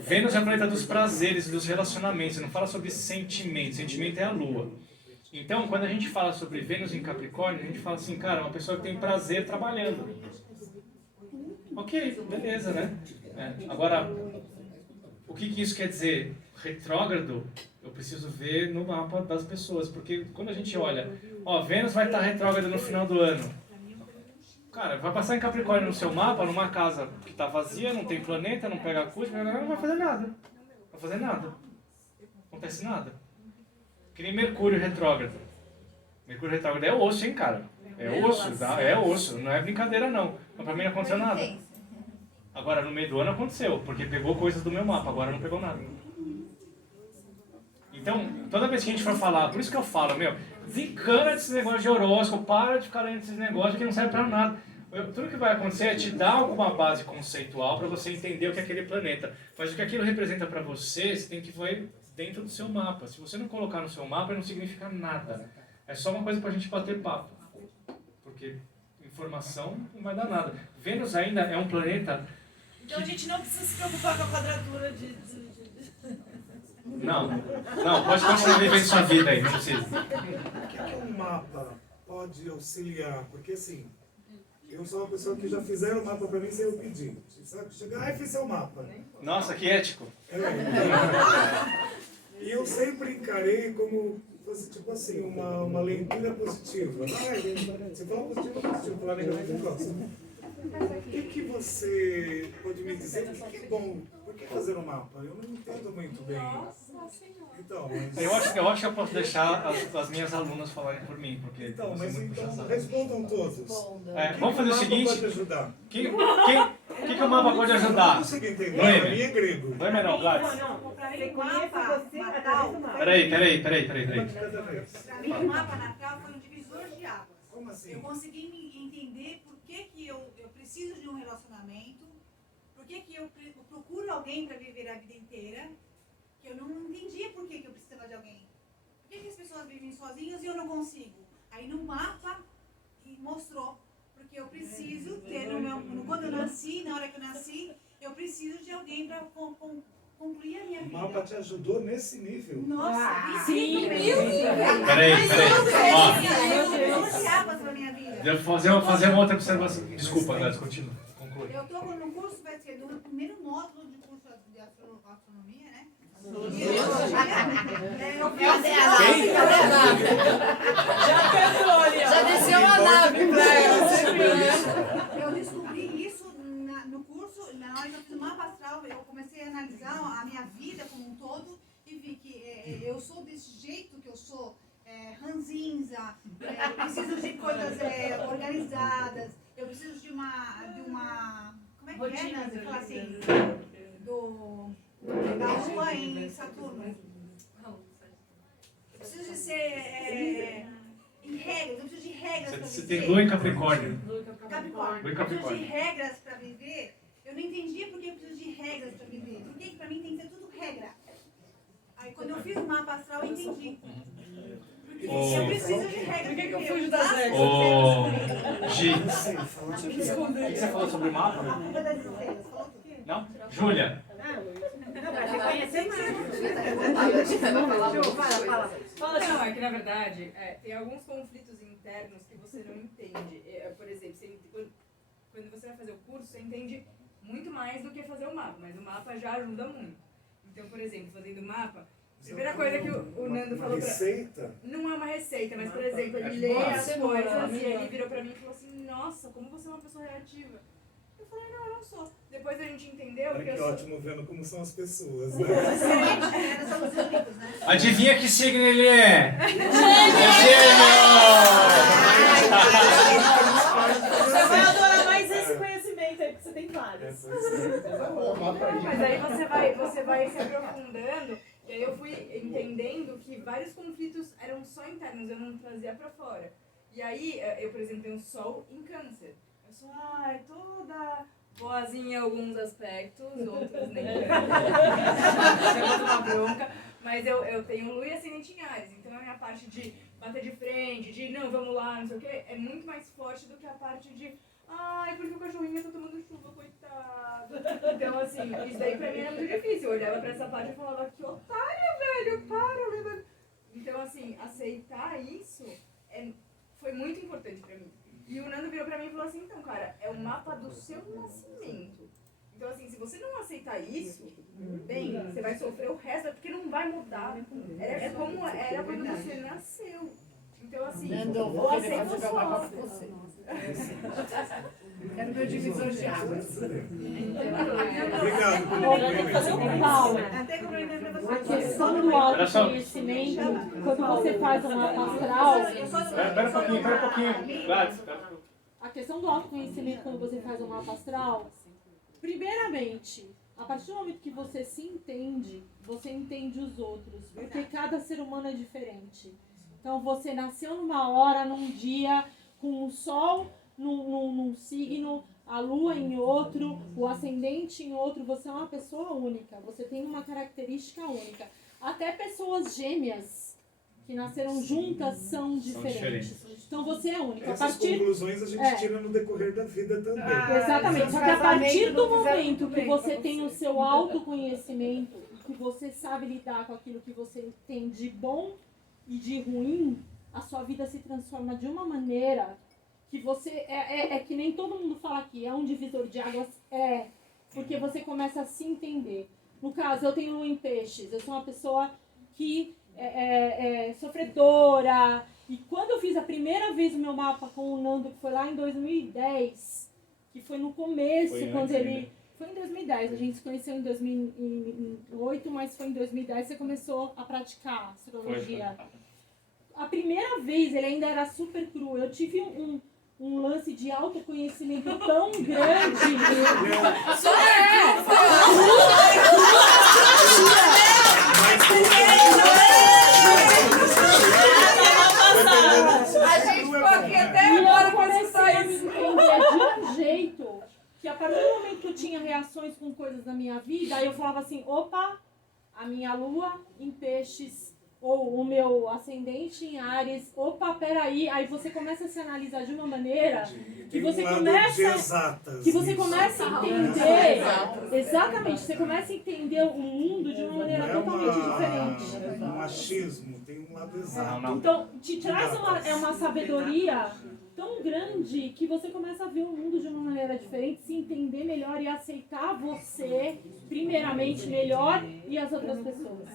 Vênus é o planeta dos prazeres e dos relacionamentos. Não fala sobre sentimento. Sentimento é a lua. Então, quando a gente fala sobre Vênus em Capricórnio, a gente fala assim, cara, uma pessoa que tem prazer trabalhando. Ok, beleza, né? Agora, o que isso quer dizer? Retrógrado, eu preciso ver no mapa das pessoas. Porque quando a gente olha, Vênus vai estar retrógrado no final do ano. Cara, vai passar em Capricórnio no seu mapa, numa casa que está vazia, não tem planeta, não pega custo, não vai fazer nada. Não vai fazer nada. Não acontece nada. Que nem Mercúrio retrógrado. Mercúrio retrógrado é osso, hein, cara? É osso, tá? É osso. Não é brincadeira, não. Mas pra mim não aconteceu nada. Agora, no meio do ano aconteceu, porque pegou coisas do meu mapa, agora não pegou nada. Então, toda vez que a gente for falar, por isso que eu falo, desencana desse negócio de horóscopo, para de ficar lendo esses negócios que não serve pra nada. Tudo que vai acontecer é te dar alguma base conceitual para você entender o que é aquele planeta. Mas o que aquilo representa para você, você tem que ver dentro do seu mapa. Se você não colocar no seu mapa, não significa nada. É só uma coisa pra gente bater papo. Porque informação não vai dar nada. Vênus ainda é um planeta... Então a gente não precisa se preocupar com a quadratura de... Não, pode continuar vivendo sua vida aí, não precisa. O que um mapa pode auxiliar? Porque assim, eu sou uma pessoa que já fizeram o mapa pra mim sem eu pedir. Sabe? Chegar e fiz seu mapa. Nossa, que ético. E eu sempre encarei como, tipo assim, uma leitura positiva. Você fala positivo, falar negativo, eu gosto. O que você pode me dizer? O que é bom? Por que fazer um mapa? Eu não entendo muito bem. Então, mas... eu acho que eu posso deixar as minhas alunas falarem por mim, porque... Então, respondam todos. Vamos fazer o seguinte... Pode ajudar? O que o mapa pode ajudar? Não consigo entender, pra mim é grego. Não é menor, Gladys? Você conhece você natal? Peraí. Para mim, o mapa natal foi um divisor de águas. Como assim? Eu consegui me entender por que eu preciso de um relacionamento, por que eu procuro alguém para viver a vida inteira, que eu não entendia por que eu precisava de alguém. Por que as pessoas vivem sozinhas e eu não consigo? Aí no mapa mostrou, porque eu preciso ter quando eu nasci, na hora que eu nasci, eu preciso de alguém para concluir a minha vida. O mapa te ajudou nesse nível? Nossa, sim, Peraí. Eu vou fazer uma outra observação. Desculpa, Gladys, continua. Conclui. Eu estou no curso, vai ser no primeiro módulo de curso de astronomia, né? Já desceu uma nave pra ela. Eu descobri isso no curso, na hora que eu fiz o mapa astral, eu comecei a analisar a minha vida como um todo e vi que eu sou desse jeito que eu sou, ranzinza, preciso de coisas organizadas, eu preciso de uma como é que rotina, é? Falar assim, da lua em Saturno. Eu preciso de ser em regras, eu preciso de regras para Você viver. tem lua em Capricórnio. Capricórnio. Lua em Eu preciso de Capricórnio. regras para viver. Eu não entendia por que eu preciso de regras para viver. Por que para mim tem que ser tudo regra? Aí quando eu fiz o mapa astral eu entendi. Porque eu preciso de regras. Por que eu fujo das regras? Gi, o que você falou sobre o mapa? Não? Júlia? Não, pra você conhecer mais. Não, é que na verdade tem alguns conflitos internos que você não entende. Por exemplo, quando você vai fazer o curso, você entende muito mais do que fazer o mapa, mas o mapa já ajuda muito. Então, por exemplo, fazendo o mapa, a primeira coisa que o Nando falou pra... Receita? Não é uma receita, mas, por exemplo, ele lê as coisas e ele virou pra mim e falou assim, nossa, como você é uma pessoa reativa. Eu falei, não, eu não sou. Depois a gente entendeu Olha que que eu ótimo vendo como são as pessoas, né? Adivinha que signo ele é? Você vai adorar mais esse conhecimento aí, porque você tem vários. Mas aí você vai se aprofundando, e aí eu fui entendendo que vários conflitos eram só internos, eu não trazia pra fora. E aí, eu, por exemplo, tenho Sol em Câncer. Eu sou, toda boazinha em alguns aspectos, outros nem tanto. Uma bronca. Mas eu tenho Lua e ascendente em Áries, então a minha parte de bater de frente, de não, vamos lá, não sei o quê, é muito mais forte do que a parte de porque o cachorrinho tá tomando chuva, coitado. Então, assim, isso daí pra mim era muito difícil. Eu olhava pra essa parte e falava, que otária, velho, para. Então, assim, aceitar isso foi muito importante pra mim. E o Nando virou pra mim e falou assim, então, cara, é o mapa do seu nascimento. Então, assim, se você não aceitar isso, bem, você vai sofrer o resto, porque não vai mudar. É como era quando você nasceu. Então, assim, vou aceitar o seu mapa pra você. Quero meu divisor de águas. Obrigado. Fazer um pau. A questão do autoconhecimento, quando você faz um mapa astral... Espera um pouquinho. A questão do autoconhecimento, quando você faz um mapa astral, primeiramente, a partir do momento que você se entende, você entende os outros, porque cada ser humano é diferente. Então, você nasceu numa hora, num dia, com o sol num signo, a lua em outro, o ascendente em outro. Você é uma pessoa única, você tem uma característica única. Até pessoas gêmeas que nasceram juntas são diferentes. Então, você é única. Essas conclusões a gente tira no decorrer da vida também. Exatamente. Só que a partir do momento que você tem o seu autoconhecimento, que você sabe lidar com aquilo que você tem de bom e de ruim, a sua vida se transforma de uma maneira que você... É que nem todo mundo fala aqui, é um divisor de águas, porque você começa a se entender. No caso, eu tenho lua em peixes, eu sou uma pessoa que é sofredora, e quando eu fiz a primeira vez o meu mapa com o Nando, que foi lá em 2010, que foi no começo, quando ele... Foi em 2010, a gente se conheceu em 2008, mas foi em 2010 que você começou a praticar astrologia. A primeira vez, ele ainda era super cru. Eu tive um lance de autoconhecimento tão grande. A gente ficou aqui até agora com essa história. De um jeito que a partir do momento que eu tinha reações com coisas na minha vida, aí eu falava assim, opa, a minha lua em peixes, ou o meu ascendente em Áries, opa, peraí, aí você começa a se analisar de uma maneira que você começa a entender, exatamente, você começa a entender o mundo de uma maneira totalmente diferente. Um achismo, tem um lado exato. Então, te traz uma sabedoria tão grande que você começa a ver o mundo de uma maneira diferente, se entender melhor e aceitar você, primeiramente, melhor e as outras pessoas.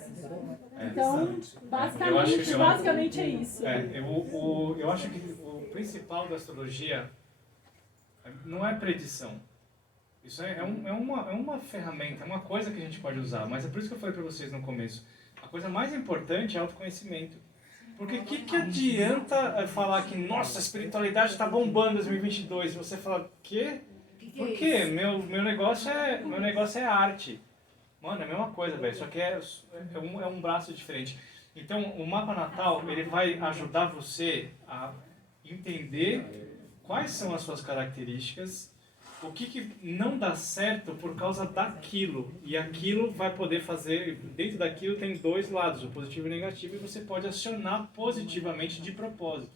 Então, basicamente é isso. Eu acho que o principal da astrologia não é predição. Isso é uma ferramenta, é uma coisa que a gente pode usar, mas é por isso que eu falei para vocês no começo. A coisa mais importante é autoconhecimento. Porque o que adianta falar que, nossa, a espiritualidade está bombando em 2022? E você fala, quê? Por quê? Meu negócio é arte. Mano, é a mesma coisa, velho. Só que é um braço diferente. Então, o mapa natal, ele vai ajudar você a entender quais são as suas características, o que não dá certo por causa daquilo. E aquilo vai poder fazer... Dentro daquilo tem dois lados, o positivo e o negativo, e você pode acionar positivamente de propósito.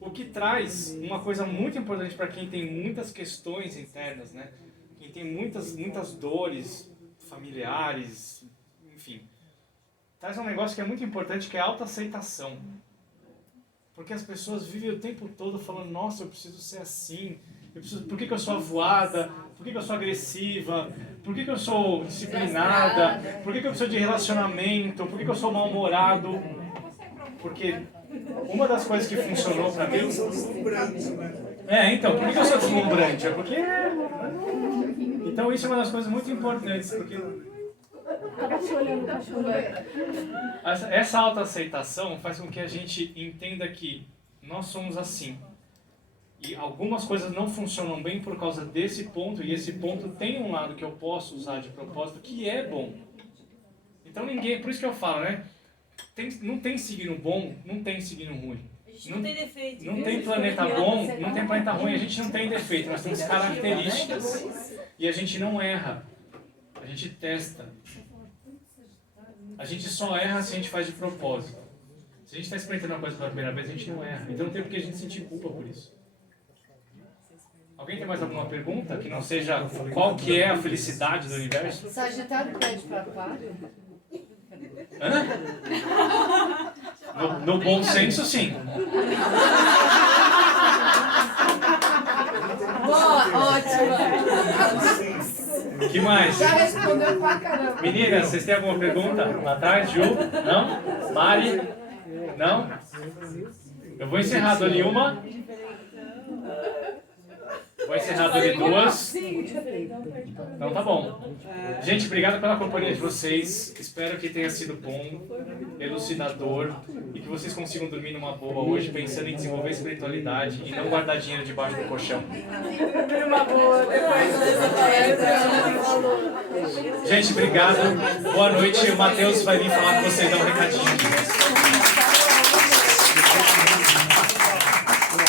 O que traz uma coisa muito importante para quem tem muitas questões internas, né? Quem tem muitas dores familiares, enfim. traz um negócio que é muito importante, que é a autoaceitação. Porque as pessoas vivem o tempo todo falando, nossa, eu preciso ser assim, por que eu sou avoada, por que eu sou agressiva, por que eu sou disciplinada, por que eu preciso de relacionamento, por que eu sou mal-humorado. Porque uma das coisas que funcionou pra mim... Então, por que eu sou deslumbrante? É porque... Então isso é uma das coisas muito importantes, porque... Essa autoaceitação faz com que a gente entenda que nós somos assim. E algumas coisas não funcionam bem por causa desse ponto, e esse ponto tem um lado que eu posso usar de propósito que é bom. Então ninguém... Por isso que eu falo, né? Não tem signo bom, não tem signo ruim. A gente não tem defeito. Não tem planeta bom, não tem planeta ruim, a gente não tem defeito, nós temos características. E a gente não erra, a gente testa. A gente só erra se a gente faz de propósito. Se a gente está experimentando uma coisa pela primeira vez, a gente não erra. Então não tem por que a gente sentir culpa por isso. Alguém tem mais alguma pergunta que não seja qual que é a felicidade do universo? Sagitário pede para Aquário? No bom senso, sim. Boa, ótima. Que mais? Já respondeu pra caramba. Meninas, vocês têm alguma pergunta? Lá atrás, Ju? Não? Mari? Não? Eu vou encerrar, Doni, uma. Vou encerrar, Doni, duas. Então tá bom. Gente, obrigado pela companhia de vocês. Espero que tenha sido bom, elucidador e que vocês consigam dormir numa boa hoje, pensando em desenvolver espiritualidade e não guardar dinheiro debaixo do colchão. Uma boa, depois dessa palestra. Gente, obrigado. Boa noite. O Matheus vai vir falar com vocês, dar um recadinho aqui.